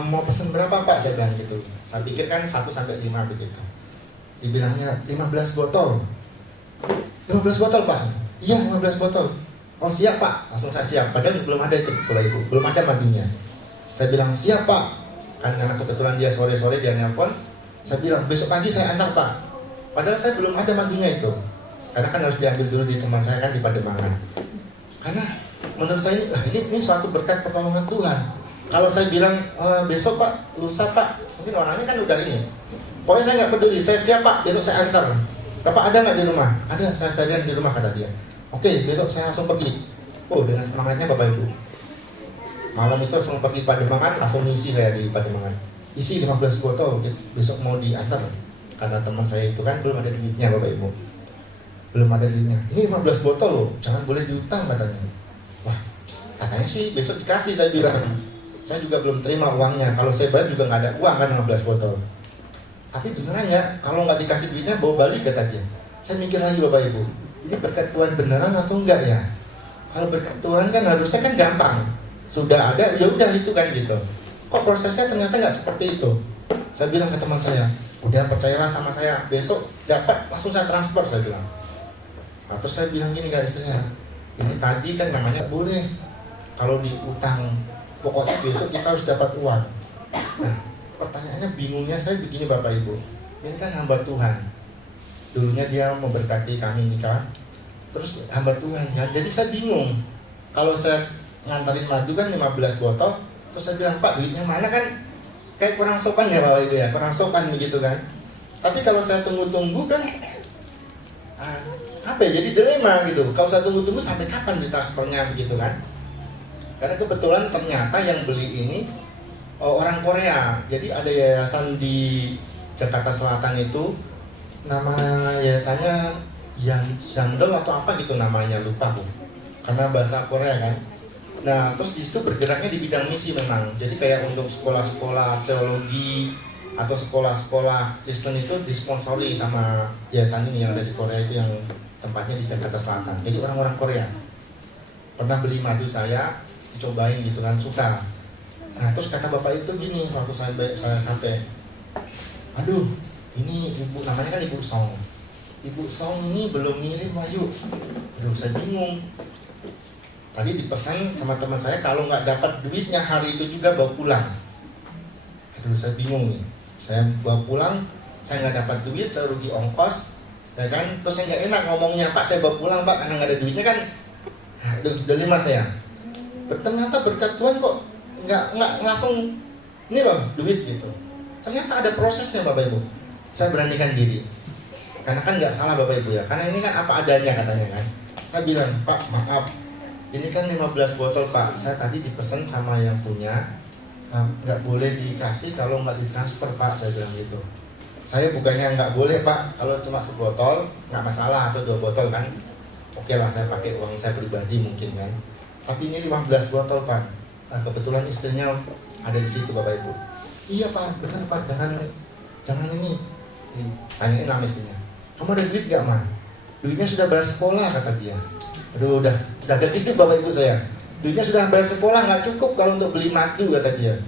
Mau pesen berapa Pak, saya bilang gitu. Saya pikir kan 1 sampai 5 begitu. Dibilangnya 15 botol. 15 botol Pak? Iya 15 botol. Oh siap Pak, langsung saya siap. Padahal belum ada itu Bapak Ibu, belum ada madunya. Saya bilang siap Pak, kan karena kebetulan dia sore-sore dia nelpon. Saya bilang besok pagi saya antar Pak. Padahal saya belum ada madunya itu. Karena kan harus diambil dulu di teman saya kan di Pademangan. Karena menurut saya ini suatu berkat pertolongan Tuhan. Kalau saya bilang besok Pak, lusa Pak, mungkin orangnya kan udah ini. Pokoknya saya nggak peduli, saya siap Pak, besok saya antar. Bapak ada nggak di rumah? Ada, saya sediakan di rumah kata dia. Oke, besok saya langsung pergi. Oh, dengan semangatnya Bapak Ibu. Malam itu langsung pergi Pademangan, langsung ngisi saya di Pademangan. Isi 15 botol, besok mau diantar. Karena teman saya itu kan belum ada duitnya Bapak Ibu. Belum ada duitnya. Ini 15 botol loh, jangan boleh diutang katanya. Wah, katanya sih besok dikasih, saya bilang. Saya juga belum terima uangnya. Kalau saya bayar juga nggak ada uang kan 15 botol. Tapi beneran ya, kalau nggak dikasih duitnya bawa balik kata dia. Saya mikir lagi Bapak Ibu, ini berkat Tuhan beneran atau enggak ya? Kalau berkat Tuhan kan harusnya kan gampang. Sudah ada, ya udah itu kan gitu. Kok prosesnya ternyata nggak seperti itu? Saya bilang ke teman saya, udah percayalah sama saya, besok dapat langsung saya transfer, saya bilang. Nah, terus saya bilang gini ke istri saya, ini tadi kan namanya boleh kalau diutang, pokoknya besok kita harus dapat uang. Nah, pertanyaannya bingungnya saya begini Bapak Ibu, ini kan hamba Tuhan. Dulunya dia memberkati kami nikah, terus hamba Tuhan ya. Jadi saya bingung. Kalau saya ngantarin madu kan 15 botol, terus saya bilang Pak duitnya mana, kan kayak kurang sopan ya Bapak Ibu ya, kurang sopan begitu kan. Tapi kalau saya tunggu-tunggu kan apa ya, jadi dilema gitu. Kalau saya tunggu-tunggu sampai kapan ditransfernya begitu kan. Karena kebetulan ternyata yang beli ini orang Korea. Jadi ada yayasan di Jakarta Selatan itu, nama yayasannya Yang Sandel atau apa gitu namanya, lupa aku. Karena bahasa Korea kan. Nah, terus di situ bergeraknya di bidang misi memang. Jadi kayak untuk sekolah-sekolah teologi atau sekolah-sekolah Kristen itu disponsori sama yayasan ini yang ada di Korea itu, yang tempatnya di Jakarta Selatan. Jadi orang-orang Korea pernah beli madu saya, dicobain gitu kan, suka. Nah, terus kata bapak itu gini, waktu saya sampai, aduh, ini ibu, namanya kan Ibu Song. Ibu Song ini belum ngirim Wahyu. Aduh, saya bingung. Tadi dipesan sama teman saya kalau nggak dapat duitnya hari itu juga bawa pulang. Aduh, saya bingung nih. Saya bawa pulang, saya nggak dapat duit, saya rugi ongkos, ya kan? Terus saya nggak enak ngomongnya, Pak saya bawa pulang Pak karena nggak ada duitnya kan. Aduh, dilema saya. Ternyata berkat Tuhan kok nggak langsung ini loh duit gitu. Ternyata ada prosesnya Bapak Ibu. Saya beranikan diri. Karena kan nggak salah Bapak Ibu ya. Karena ini kan apa adanya katanya kan. Saya bilang, Pak maaf, ini kan 15 botol Pak. Saya tadi dipesan sama yang punya, nggak boleh dikasih kalau nggak ditransfer Pak. Saya bilang gitu. Saya bukannya nggak boleh Pak, kalau cuma sebotol nggak masalah, atau 2 botol kan. Oke lah, saya pakai uang saya pribadi mungkin kan. Tapi ini 15 botol Pak. Nah, kebetulan istrinya ada di situ Bapak Ibu. Iya Pak, benar Pak, jangan ini. Tanyain nama istrinya. Kamu ada duit gak Mah? Duitnya sudah bayar sekolah kata dia. Aduh, udah gitu Bapak Ibu saya. Duitnya sudah bayar sekolah, nggak cukup kalau untuk beli madu kata dia.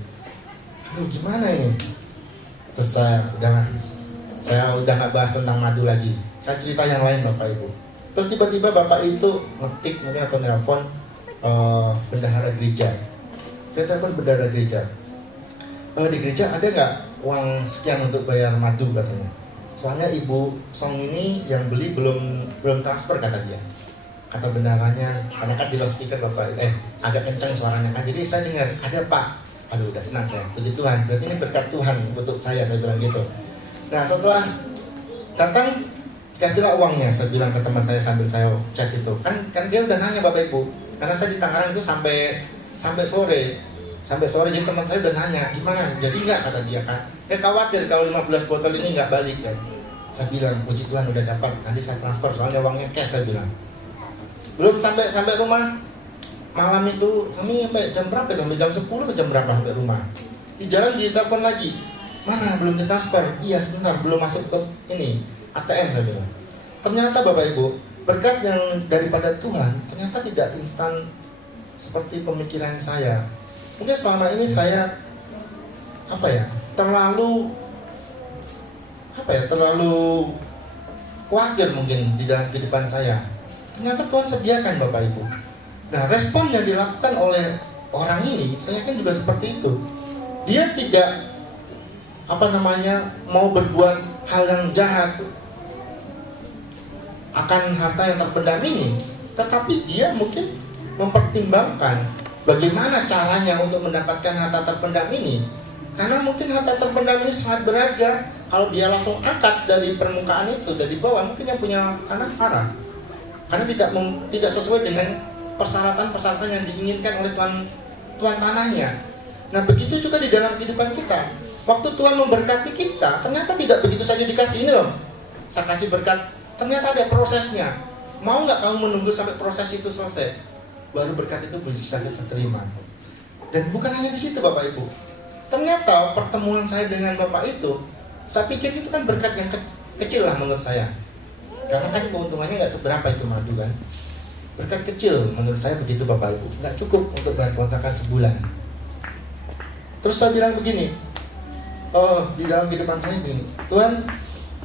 Aduh, gimana ini? Terus saya udah nggak bahas tentang madu lagi. Saya cerita yang lain Bapak Ibu. Terus tiba-tiba Bapak itu ngetik mungkin atau nelpon bendahara gereja. Dia telepon bendahara gereja. Di gereja ada nggak uang sekian untuk bayar madu katanya. Soalnya Ibu Song ini yang beli belum transfer kata dia. Kata bendaharanya, karena kan di loudspeaker Bapak, agak kencang suaranya kan. Jadi saya dengar, ada Pak. Aduh, udah senang saya. Puji Tuhan. Berarti ini berkat Tuhan untuk saya bilang gitu. Nah, setelah datang kasihlah uangnya. Saya bilang ke teman saya sambil saya chat itu. Kan dia udah nanya Bapak Ibu. Karena saya di Tangerang itu sampai sore. Sampai sore jadi teman saya udah nanya, gimana? Jadi enggak kata dia kan. Khawatir kalau 15 botol ini enggak balik kan. Saya bilang, puji Tuhan udah dapat. Nanti saya transfer soalnya uangnya cash saya bilang. Belum sampai rumah. Malam itu kami sampai jam berapa? Sampai jam 10 ke jam berapa sampai rumah? Di jalan ditelepon lagi. Mana belum ditransfer? Iya sebentar, belum masuk ke ini ATM saya bilang. Ternyata Bapak Ibu, berkat yang daripada Tuhan ternyata tidak instan seperti pemikiran saya. Mungkin selama ini saya terlalu khawatir mungkin di dalam kehidupan saya. Ternyata Tuhan sediakan Bapak Ibu. Nah, respon yang dilakukan oleh orang ini, saya yakin juga seperti itu. Dia tidak mau berbuat hal yang jahat akan harta yang terpendam ini, tetapi dia mungkin mempertimbangkan bagaimana caranya untuk mendapatkan harta terpendam ini. Karena mungkin harta terpendam ini sangat berharga. Kalau dia langsung angkat dari permukaan itu, dari bawah, mungkin yang punya tanah parah. Karena tidak sesuai dengan persyaratan-persyaratan yang diinginkan oleh tuan tanahnya. Nah, begitu juga di dalam kehidupan kita. Waktu Tuhan memberkati kita, ternyata tidak begitu saja dikasih. Ini loh, saya kasih berkat, ternyata ada prosesnya. Mau nggak kamu menunggu sampai proses itu selesai, baru berkat itu bisa kita terima. Dan bukan hanya di situ Bapak Ibu. Ternyata pertemuan saya dengan Bapak itu, saya pikir itu kan berkat yang kecil lah menurut saya. Karena kan keuntungannya nggak seberapa itu madu kan. Berkat kecil menurut saya begitu Bapak Ibu. Nggak cukup untuk bayar kontrakan sebulan. Terus saya bilang begini, di dalam kehidupan saya begini, Tuhan,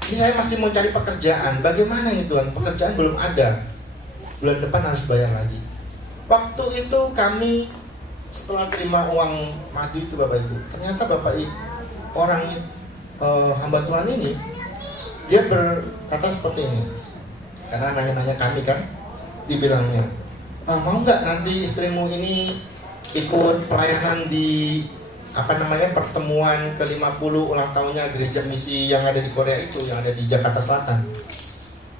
ini saya masih mau cari pekerjaan. Bagaimana ini Tuhan? Pekerjaan belum ada. Bulan depan harus bayar lagi. Waktu itu kami setelah terima uang madu itu Bapak Ibu, ternyata Bapak Ibu, hamba Tuhan ini, dia berkata seperti ini. Karena nanya-nanya kami kan, dibilangnya, mau nggak nanti istrimu ini ikut pelayanan di pertemuan ke-50 ulang tahunnya gereja misi yang ada di Korea itu, yang ada di Jakarta Selatan.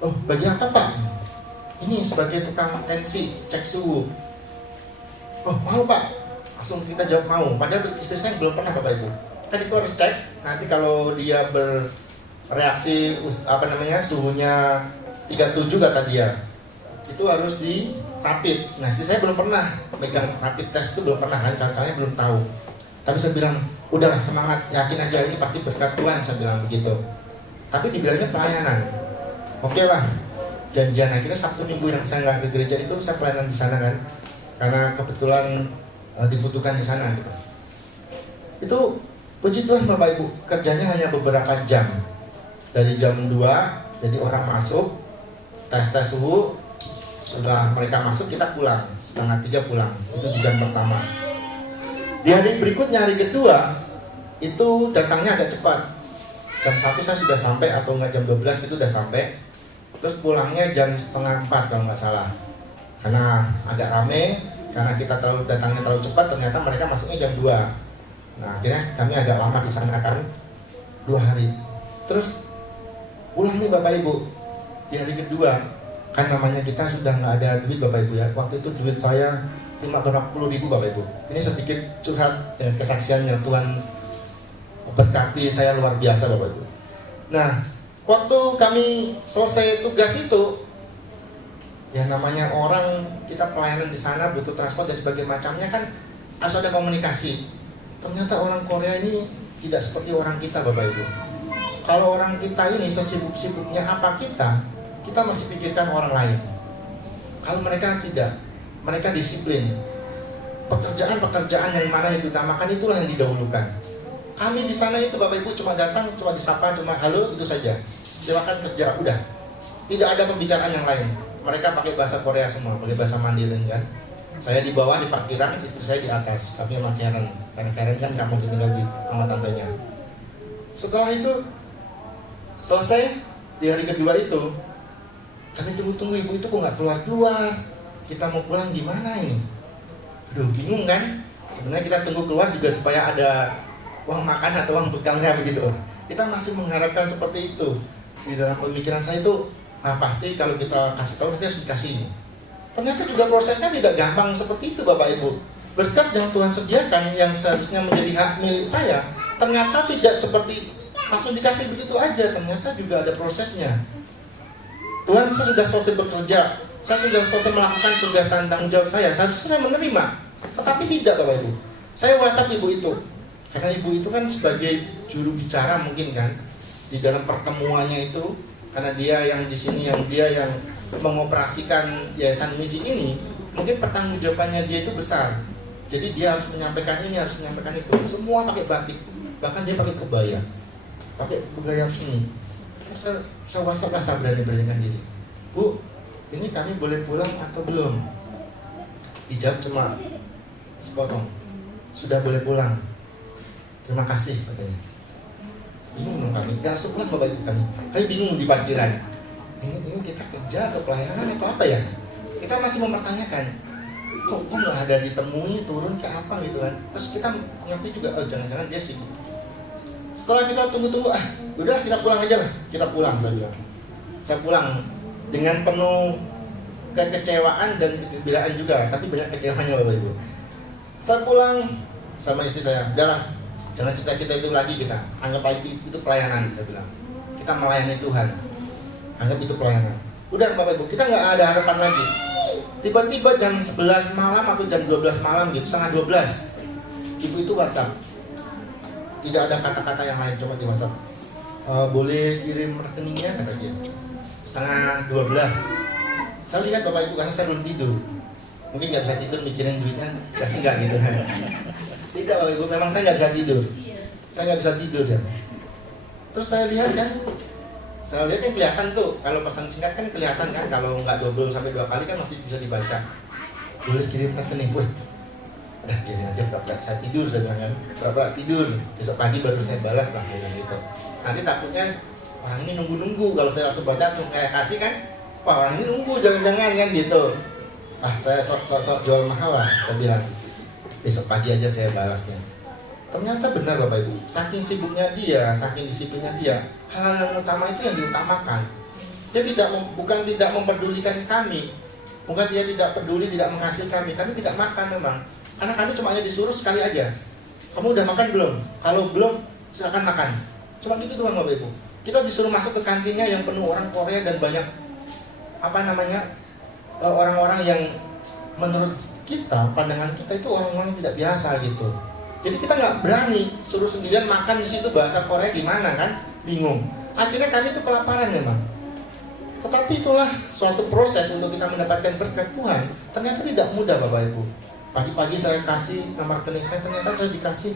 Oh, bagi apa Pak? Ini sebagai tukang tensi, cek suhu. Oh, mau Pak? Langsung kita jawab mau. Padahal istri saya belum pernah Bapak Ibu. Kan itu harus cek. Nanti kalau dia bereaksi suhunya 37 kata dia, itu harus di rapid. Nah, istri saya belum pernah megang rapid test, itu belum pernah kan, caranya belum tahu. Tapi saya bilang, udahlah semangat, yakin aja ini pasti berkat Tuhan, saya bilang begitu. Tapi dibilangnya pelayanan. Oke lah, janjian. Akhirnya Sabtu Minggu yang saya nggak ke gereja itu saya pelayanan di sana kan, karena kebetulan dibutuhkan di sana gitu. Itu puji Tuhan Bapak Ibu, kerjanya hanya beberapa jam. Dari jam 2, jadi orang masuk, tes suhu, sudah mereka masuk kita pulang, 2:30 pulang. Itu di jam pertama. Di hari berikutnya, hari kedua, itu datangnya agak cepat. Jam 1 saya sudah sampai, atau enggak jam 12 itu sudah sampai. Terus pulangnya jam 3:30 kalau nggak salah. Karena agak rame, karena kita datangnya terlalu cepat, ternyata mereka masuknya jam 2. Nah, akhirnya kami agak lama di sana kan, 2 hari. Terus pulang nih Bapak Ibu, di hari kedua, kan namanya kita sudah nggak ada duit Bapak Ibu ya. Waktu itu duit saya cuma berapa puluh ribu Bapak Ibu. Ini sedikit curhat dengan kesaksian yang Tuhan berkati saya luar biasa Bapak Ibu. Nah, waktu kami selesai tugas itu, ya namanya orang kita pelayanan di sana butuh transport dan sebagainya macamnya kan, harus ada komunikasi. Ternyata orang Korea ini tidak seperti orang kita Bapak Ibu. Kalau orang kita ini sesibuk-sibuknya apa kita masih pikirkan orang lain. Kalau mereka tidak, mereka disiplin. Pekerjaan-pekerjaan yang mana yang diutamakan itulah yang didahulukan. Kami di sana itu Bapak Ibu cuma datang, cuma disapa, cuma halo, itu saja. Silakan kerja, udah. Tidak ada pembicaraan yang lain. Mereka pakai bahasa Korea semua, pakai bahasa Mandarin kan. Saya di bawah di parkiran, istri saya di atas. Kami sama Karen, karena Karen kan nggak mau tinggal di sama tantenya. Setelah itu selesai di hari kedua itu, kami tunggu ibu itu kok nggak keluar. Kita mau pulang gimana ini? Aduh, bingung kan? Sebenarnya kita tunggu keluar juga supaya ada uang makan atau uang bekalnya begitu. Kita masih mengharapkan seperti itu. Di dalam pemikiran saya itu, nah pasti kalau kita kasih tahu nanti harus dikasih. Ternyata juga prosesnya tidak gampang seperti itu Bapak Ibu. Berkat yang Tuhan sediakan yang seharusnya menjadi hak milik saya, ternyata tidak seperti langsung dikasih begitu aja. Ternyata juga ada prosesnya. Tuhan, saya sudah selesai bekerja, saya sudah selesai melakukan tugas dan tanggung jawab saya, seharusnya saya menerima. Tetapi tidak Bapak Ibu. Saya WhatsApp ibu itu, karena ibu itu kan sebagai juru bicara mungkin kan di dalam pertemuannya itu, karena dia yang di sini, dia yang mengoperasikan yayasan misi ini, Mungkin pertanggungjawabannya dia itu besar. Jadi dia harus menyampaikan ini, harus menyampaikan itu. Semua pakai batik, bahkan dia pakai kebaya, pakai kebaya sini. Saya WhatsApp lah, saya berani-beranikan diri. Bu, ini kami boleh pulang atau belum? Dijawab cuma sepotong, sudah boleh pulang. Terima kasih katanya. Bingung dong kami, gak langsung pulang Bapak Ibu kami. Kami bingung di parkiran. Ini kita kerja atau pelayanan atau apa ya? Kita masih mempertanyakan. Kok nggak ada ditemui, turun ke apa gitu kan? Terus kita ngerti juga, oh jangan-jangan dia sibuk. Setelah kita tunggu-tunggu, udah kita pulang aja lah. Kita pulang, saya bilang. Saya pulang dengan penuh kekecewaan dan kegembiraan juga, tapi banyak kecewaannya Bapak Ibu. Saya pulang sama istri saya, udahlah, jangan cita-cita itu lagi kita. Anggap aja itu pelayanan, saya bilang. Kita melayani Tuhan. Anggap itu pelayanan. Udah Bapak Ibu, kita nggak ada harapan lagi. Tiba-tiba jam 11 malam atau jam 12 malam gitu, setengah 12, ibu itu WhatsApp. Tidak ada kata-kata yang lain, cuma di WhatsApp. Boleh kirim rekeningnya, kata dia. Setengah 12. Saya lihat Bapak Ibu, karena saya belum tidur. Mungkin nggak bisa tidur mikirin duitnya, kasih nggak gitu kan? Tidak Bapak Ibu, memang saya nggak bisa tidur. Saya nggak bisa tidur ya. Terus saya lihat kan, saya lihat kan kelihatan tuh, kalau pesan singkat kan kelihatan kan, kalau nggak double sampai 2 kali kan masih bisa dibaca. Boleh kirim rekening, wah, udah gini aja, pura-pura saya tidur, saya bilang kan, pura-pura tidur, besok pagi baru saya balas lah gitu. Nanti takutnya orang ini nunggu-nunggu, kalau saya langsung baca langsung kayak kasih kan, wah orang ini nunggu, jangan-jangan kan gitu. Saya sok-sok jual mahal lah, saya bilang, besok pagi aja saya balasnya. Ternyata benar Bapak Ibu, saking sibuknya dia, saking disiplinnya dia, hal yang utama itu yang diutamakan. Dia bukan tidak memperdulikan kami, bukan dia tidak peduli, tidak mengasihi kami tidak makan memang. Karena kami cuma hanya disuruh sekali aja. Kamu udah makan belum? Kalau belum, silakan makan. Cuma gitu doang Bapak Ibu. Kita disuruh masuk ke kantinnya yang penuh orang Korea dan banyak orang-orang yang menurut kita, pandangan kita itu orang-orang tidak biasa gitu. Jadi kita nggak berani suruh sendirian makan di situ, bahasa Korea gimana kan? Bingung. Akhirnya kami itu kelaparan memang. Tetapi itulah suatu proses untuk kita mendapatkan berkat Tuhan. Ternyata tidak mudah Bapak Ibu. Pagi-pagi saya kasih nomor rekening saya, ternyata saya dikasih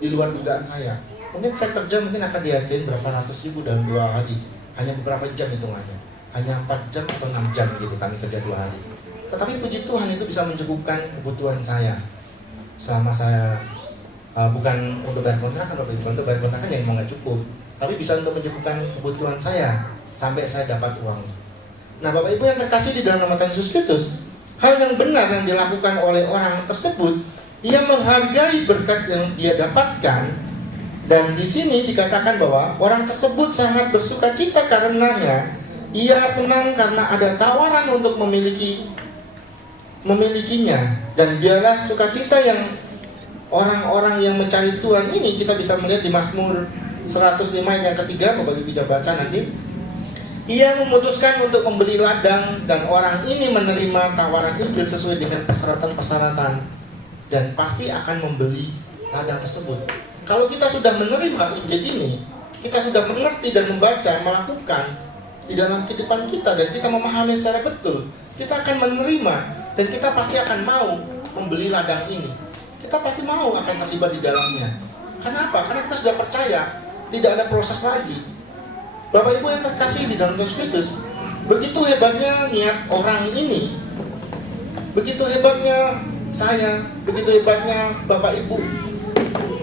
di luar dugaan saya. Mungkin saya kerja mungkin akan dihargain berapa ratus ribu dalam 2 hari. Hanya beberapa jam hitungannya. Hanya 4 jam atau 6 jam gitu kami kerja 2 hari. Tetapi puji Tuhan itu bisa mencukupkan kebutuhan saya. Selama saya bukan untuk bayar kontrakan, untuk bayar kontrakan yang memang nggak cukup, tapi bisa untuk mencukupkan kebutuhan saya sampai saya dapat uang. Nah Bapak Ibu yang terkasih di dalam nama Tuhan Yesus Kristus, hal yang benar yang dilakukan oleh orang tersebut, ia menghargai berkat yang dia dapatkan, dan di sini dikatakan bahwa orang tersebut sangat bersuka cita karenanya. Ia senang karena ada tawaran untuk memilikinya, dan biarlah sukacita yang orang-orang yang mencari Tuhan ini kita bisa melihat di Mazmur 105 yang ketiga, Bapak Ibu bisa baca nanti. Ia memutuskan untuk membeli ladang, dan orang ini menerima tawaran iblis sesuai dengan persyaratan-persyaratan, dan pasti akan membeli ladang tersebut. Kalau kita sudah menerima Injil ini, kita sudah mengerti dan membaca, melakukan di dalam kehidupan kita, dan kita memahami secara betul, kita akan menerima, dan kita pasti akan mau membeli ladang ini. Kita pasti mau akan terlibat di dalamnya. Kenapa? Karena kita sudah percaya, tidak ada proses lagi. Bapak Ibu yang terkasih di dalam Yesus Kristus, begitu hebatnya niat orang ini, begitu hebatnya saya, begitu hebatnya Bapak Ibu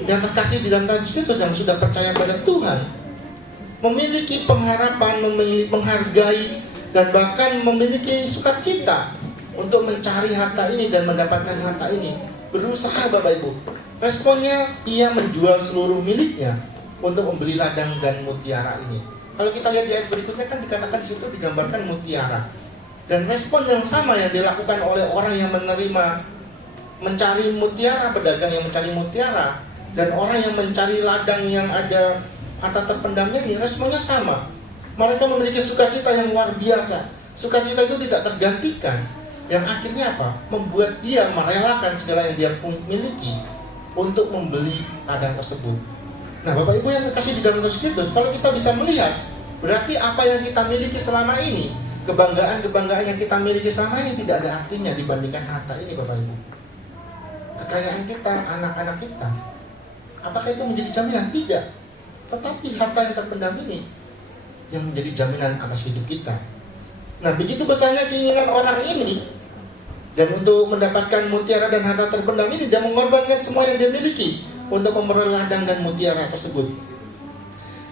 yang terkasih di dalam Yesus Kristus yang sudah percaya pada Tuhan, memiliki pengharapan, memiliki menghargai, dan bahkan memiliki sukacita untuk mencari harta ini dan mendapatkan harta ini. Berusaha Bapak Ibu. Responnya, ia menjual seluruh miliknya untuk membeli ladang dan mutiara ini. Kalau kita lihat di ayat berikutnya kan dikatakan di situ digambarkan mutiara. Dan respon yang sama yang dilakukan oleh orang yang mencari mutiara, pedagang yang mencari mutiara, dan orang yang mencari ladang yang ada harta terpendamnya ini, responnya sama. Mereka memiliki sukacita yang luar biasa. Sukacita itu tidak tergantikan. Yang akhirnya apa? Membuat dia merelakan segala yang dia miliki untuk membeli ladang tersebut. Nah Bapak Ibu yang terkasih di dalam Yesus Kristus, kalau kita bisa melihat, berarti apa yang kita miliki selama ini Kebanggaan-kebanggaan yang kita miliki selama ini tidak ada artinya dibandingkan harta ini, Bapak Ibu. Kekayaan kita, anak-anak kita, apakah itu menjadi jaminan? Tidak. Tetapi harta yang terpendam ini yang menjadi jaminan atas hidup kita. Nah, begitu besarnya keinginan orang ini, dan untuk mendapatkan mutiara dan harta terpendam ini, dia mengorbankan semua yang dia miliki untuk memperoleh ladang dan mutiara tersebut.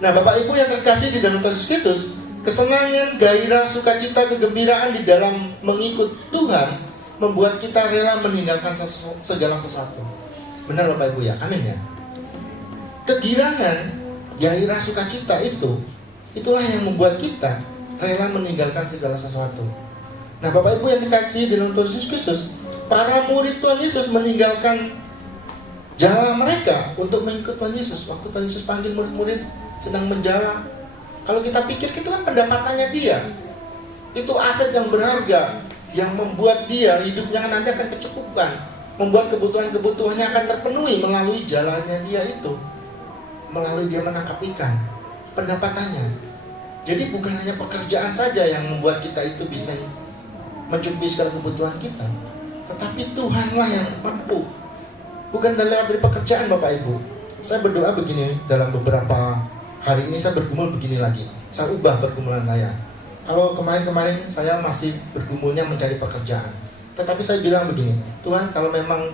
Nah, Bapak Ibu yang terkasih di dalam Tuhan Yesus Kristus, kesenangan, gairah, sukacita, kegembiraan di dalam mengikut Tuhan membuat kita rela meninggalkan segala sesuatu. Benar Bapak Ibu ya? Amin ya. Kegirangan, gairah, sukacita itulah yang membuat kita rela meninggalkan segala sesuatu. Nah, Bapak Ibu yang dikasihi dalam Tuhan Yesus Kristus, para murid Tuhan Yesus meninggalkan jalan mereka untuk mengikut Tuhan Yesus. Waktu Tuhan Yesus panggil murid-murid sedang menjala, kalau kita pikir itu kan pendapatannya dia, itu aset yang berharga yang membuat dia hidupnya nanti akan kecukupkan, membuat kebutuhan-kebutuhannya akan terpenuhi melalui jalannya dia itu, melalui dia menangkap ikan, pendapatannya. Jadi bukan hanya pekerjaan saja yang membuat kita itu bisa mencukupi segala kebutuhan kita, tetapi Tuhanlah yang mampu. Bukan dari pekerjaan, Bapak Ibu. Saya berdoa begini, dalam beberapa hari ini saya bergumul begini lagi. Saya ubah pergumulan saya. Kalau kemarin-kemarin saya masih bergumulnya mencari pekerjaan, tetapi saya bilang begini, Tuhan, kalau memang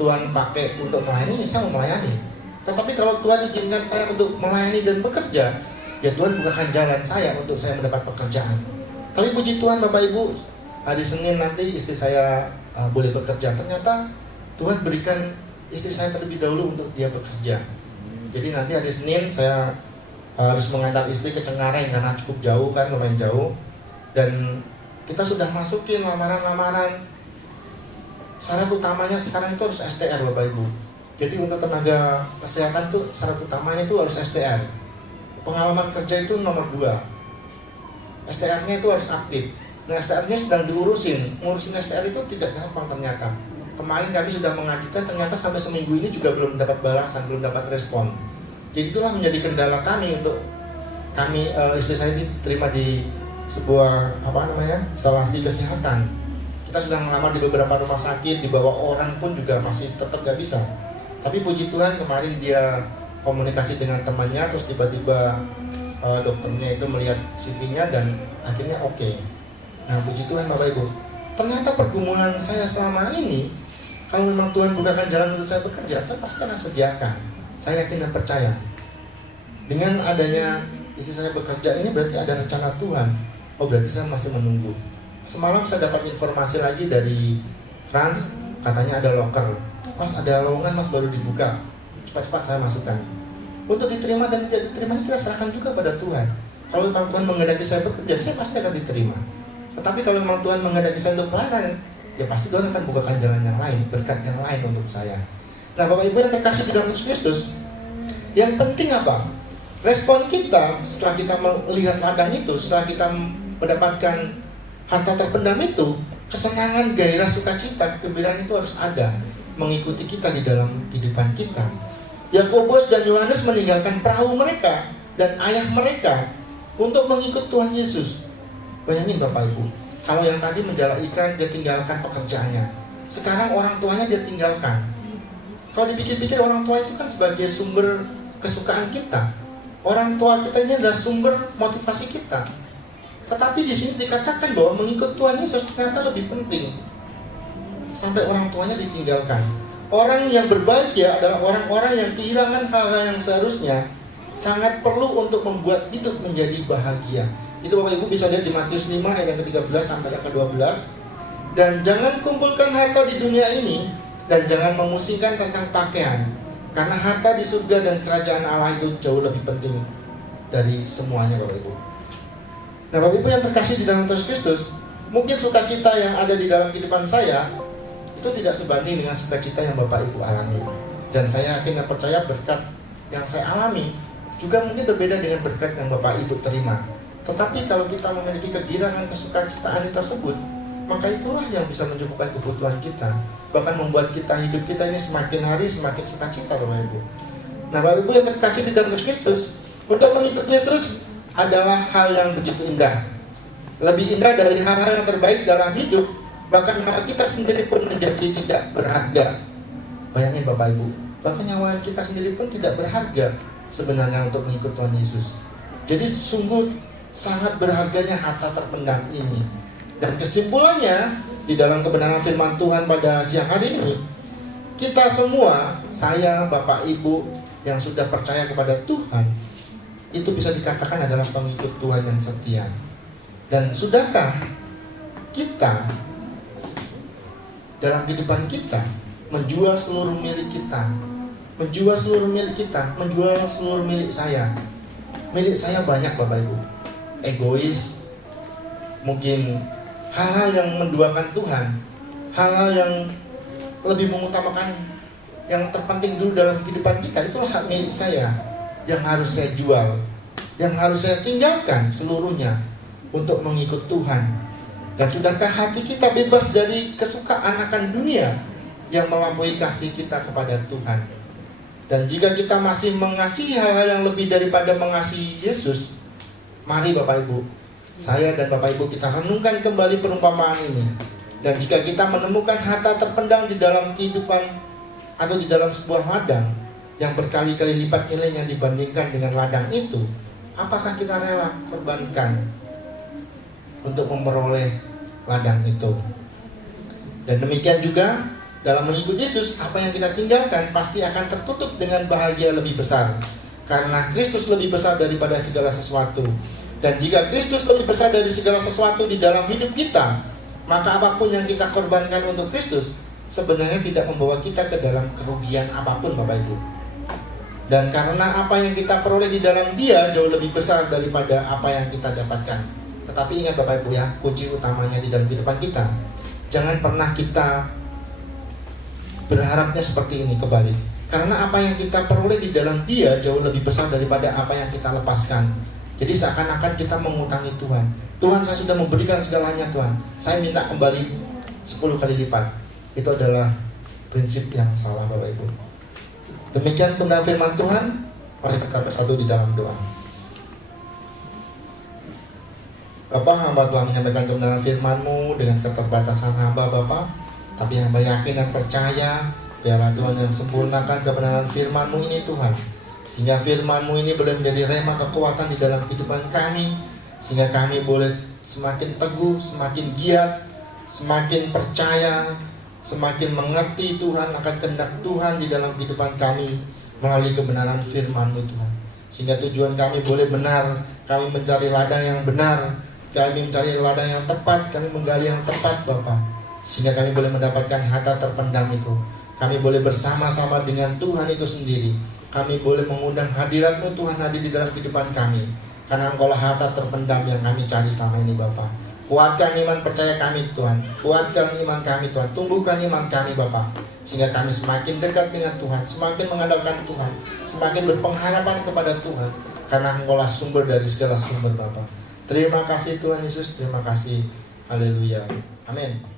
Tuhan pakai untuk melayani, saya mau melayani. Tetapi kalau Tuhan izinkan saya untuk melayani dan bekerja, ya Tuhan bukakan jalan saya untuk saya mendapat pekerjaan. Tapi puji Tuhan Bapak Ibu, hari Senin nanti istri saya boleh bekerja. Ternyata Tuhan berikan istri saya terlebih dahulu untuk dia bekerja. Jadi nanti hari Senin saya harus mengantar istri ke Cengkareng karena cukup jauh kan, lumayan jauh. Dan kita sudah masukin lamaran-lamaran. Syarat utamanya sekarang itu harus STR Bapak Ibu. Jadi untuk tenaga kesehatan tuh syarat utamanya itu harus STR. Pengalaman kerja itu nomor 2. STR-nya itu harus aktif. Nah, STR-nya sedang diurusin. Ngurusin STR itu tidak gampang ternyata. Kemarin kami sudah mengajukan, ternyata sampai seminggu ini juga belum dapat balasan, belum dapat respon. Jadi itulah menjadi kendala kami untuk istri saya diterima di sebuah instalasi kesehatan. Kita sudah melamar di beberapa rumah sakit, dibawa orang pun juga masih tetap gak bisa. Tapi puji Tuhan kemarin dia komunikasi dengan temannya, terus tiba-tiba dokternya itu melihat CV-nya dan akhirnya oke. Nah, puji Tuhan Bapak Ibu, ternyata pergumulan saya selama ini, kalau memang Tuhan bukakan jalan untuk saya bekerja, Tuhan pasti akan sediakan. Saya yakin dan percaya. Dengan adanya istri saya bekerja ini berarti ada rencana Tuhan. Oh, berarti saya masih menunggu. Semalam saya dapat informasi lagi dari France, katanya ada loker. Mas, ada lowongan Mas, baru dibuka. Cepat-cepat saya masukkan. Untuk diterima dan tidak diterima kita serahkan juga pada Tuhan. Kalau memang Tuhan menghendaki saya bekerja, saya pasti akan diterima. Tetapi kalau memang Tuhan menghendaki saya untuk pelayanan, ya pasti Tuhan akan bukakan jalan yang lain, berkat yang lain untuk saya. Nah, Bapak Ibu yang terkasih di dalam Yesus Kristus, yang penting apa? Respon kita setelah kita melihat ladang itu, setelah kita mendapatkan harta terpendam itu, kesenangan, gairah, sukacita, kegembiraan itu harus ada mengikuti kita di dalam kehidupan kita. Yakobus dan Yohanes meninggalkan perahu mereka dan ayah mereka untuk mengikut Tuhan Yesus. Bayangin Bapak Ibu, kalau yang tadi menjala ikan dia tinggalkan pekerjaannya, sekarang orang tuanya dia tinggalkan. Kalau dipikir-pikir, orang tua itu kan sebagai sumber kesukaan kita. Orang tua kita ini adalah sumber motivasi kita. Tetapi di sini dikatakan bahwa mengikut Tuhan Yesus ternyata lebih penting. Sampai orang tuanya ditinggalkan. Orang yang berbahagia adalah orang-orang yang kehilangan hal-hal yang seharusnya sangat perlu untuk membuat hidup menjadi bahagia. Itu Bapak Ibu bisa lihat di Matius 5 ayat yang ke-13 sampai yang ke-12. Dan jangan kumpulkan harta di dunia ini, dan jangan memusingkan tentang pakaian, karena harta di surga dan kerajaan Allah itu jauh lebih penting dari semuanya Bapak Ibu. Nah, Bapak Ibu yang terkasih di dalam Yesus Kristus, mungkin sukacita yang ada di dalam kehidupan saya itu tidak sebanding dengan sukacita yang Bapak Ibu alami. Dan saya yakin dan percaya berkat yang saya alami juga mungkin berbeda dengan berkat yang Bapak Ibu terima. Tetapi kalau kita memiliki kegirangan kesukacitaan tersebut, maka itulah yang bisa mencukupkan kebutuhan kita, bahkan membuat hidup kita ini semakin hari semakin sukacita Bapak Ibu. Nah, Bapak Ibu yang terkasih di dalam Yesus Kristus, untuk mengikuti Yesus adalah hal yang begitu indah. lebih indah dari hal-hal yang terbaik dalam hidup, bahkan nyawa kita sendiri pun menjadi tidak berharga. Bayangin Bapak Ibu, bahkan nyawa kita sendiri pun tidak berharga sebenarnya untuk mengikut Tuhan Yesus. Jadi sungguh sangat berharganya harta terpendam ini. Dan kesimpulannya, di dalam kebenaran firman Tuhan pada siang hari ini, kita semua, saya, Bapak Ibu yang sudah percaya kepada Tuhan, itu bisa dikatakan adalah pengikut Tuhan yang setia. Dan sudahkah kita dalam kehidupan kita menjual seluruh milik kita, menjual seluruh milik kita, menjual seluruh milik saya? Milik saya banyak Bapak Ibu, egois, mungkin hal-hal yang menduakan Tuhan, hal-hal yang lebih mengutamakan yang terpenting dulu dalam kehidupan kita, itulah hak milik saya yang harus saya jual, yang harus saya tinggalkan seluruhnya untuk mengikut Tuhan. Dan sudahkah hati kita bebas dari kesukaan akan dunia yang melampaui kasih kita kepada Tuhan? Dan jika kita masih mengasihi hal-hal yang lebih daripada mengasihi Yesus, mari Bapak Ibu, saya dan Bapak Ibu kita renungkan kembali perumpamaan ini. Dan jika kita menemukan harta terpendam di dalam kehidupan atau di dalam sebuah ladang yang berkali-kali lipat nilainya dibandingkan dengan ladang itu, apakah kita rela korbankan untuk memperoleh ladang itu? Dan demikian juga dalam mengikut Yesus, apa yang kita tinggalkan pasti akan tertutup dengan bahagia lebih besar, karena Kristus lebih besar daripada segala sesuatu. Dan jika Kristus lebih besar dari segala sesuatu di dalam hidup kita, maka apapun yang kita korbankan untuk Kristus sebenarnya tidak membawa kita ke dalam kerugian apapun Bapak Ibu. Dan karena apa yang kita peroleh di dalam Dia jauh lebih besar daripada apa yang kita dapatkan. Tetapi ingat Bapak Ibu ya, kunci utamanya di dalam kehidupan kita, jangan pernah kita berharapnya seperti ini, kebalik. Karena apa yang kita peroleh di dalam Dia jauh lebih besar daripada apa yang kita lepaskan. Jadi seakan-akan kita mengutangi Tuhan. Tuhan, saya sudah memberikan segalanya Tuhan, saya minta kembali 10 kali lipat. Itu adalah prinsip yang salah Bapak Ibu. Demikian kebenaran firman Tuhan. Mari kita bersatu di dalam doa. Bapa, hamba telah menyampaikan kebenaran firman-Mu dengan keterbatasan hamba Bapa, tapi hamba yakin dan percaya biarlah Tuhan yang sempurnakan kebenaran firman-Mu ini Tuhan, sehingga firman-Mu ini boleh menjadi rema kekuatan di dalam kehidupan kami, sehingga kami boleh semakin teguh, semakin giat, semakin percaya, semakin mengerti Tuhan akan kehendak Tuhan di dalam kehidupan kami melalui kebenaran firman-Mu Tuhan. Sehingga tujuan kami boleh benar, kami mencari ladang yang benar, kami mencari ladang yang tepat, kami menggali yang tepat Bapa, sehingga kami boleh mendapatkan harta terpendam itu. Kami boleh bersama-sama dengan Tuhan itu sendiri. Kami boleh mengundang hadirat-Mu Tuhan hadir di dalam kehidupan kami, karena Engkaulah harta terpendam yang kami cari selama ini Bapa. Kuatkan iman percaya kami Tuhan, kuatkan iman kami Tuhan, tumbuhkan iman kami Bapa, sehingga kami semakin dekat dengan Tuhan, semakin mengandalkan Tuhan, semakin berpengharapan kepada Tuhan, karena Engkaulah sumber dari segala sumber Bapa. Terima kasih Tuhan Yesus, terima kasih. Haleluya. Amin.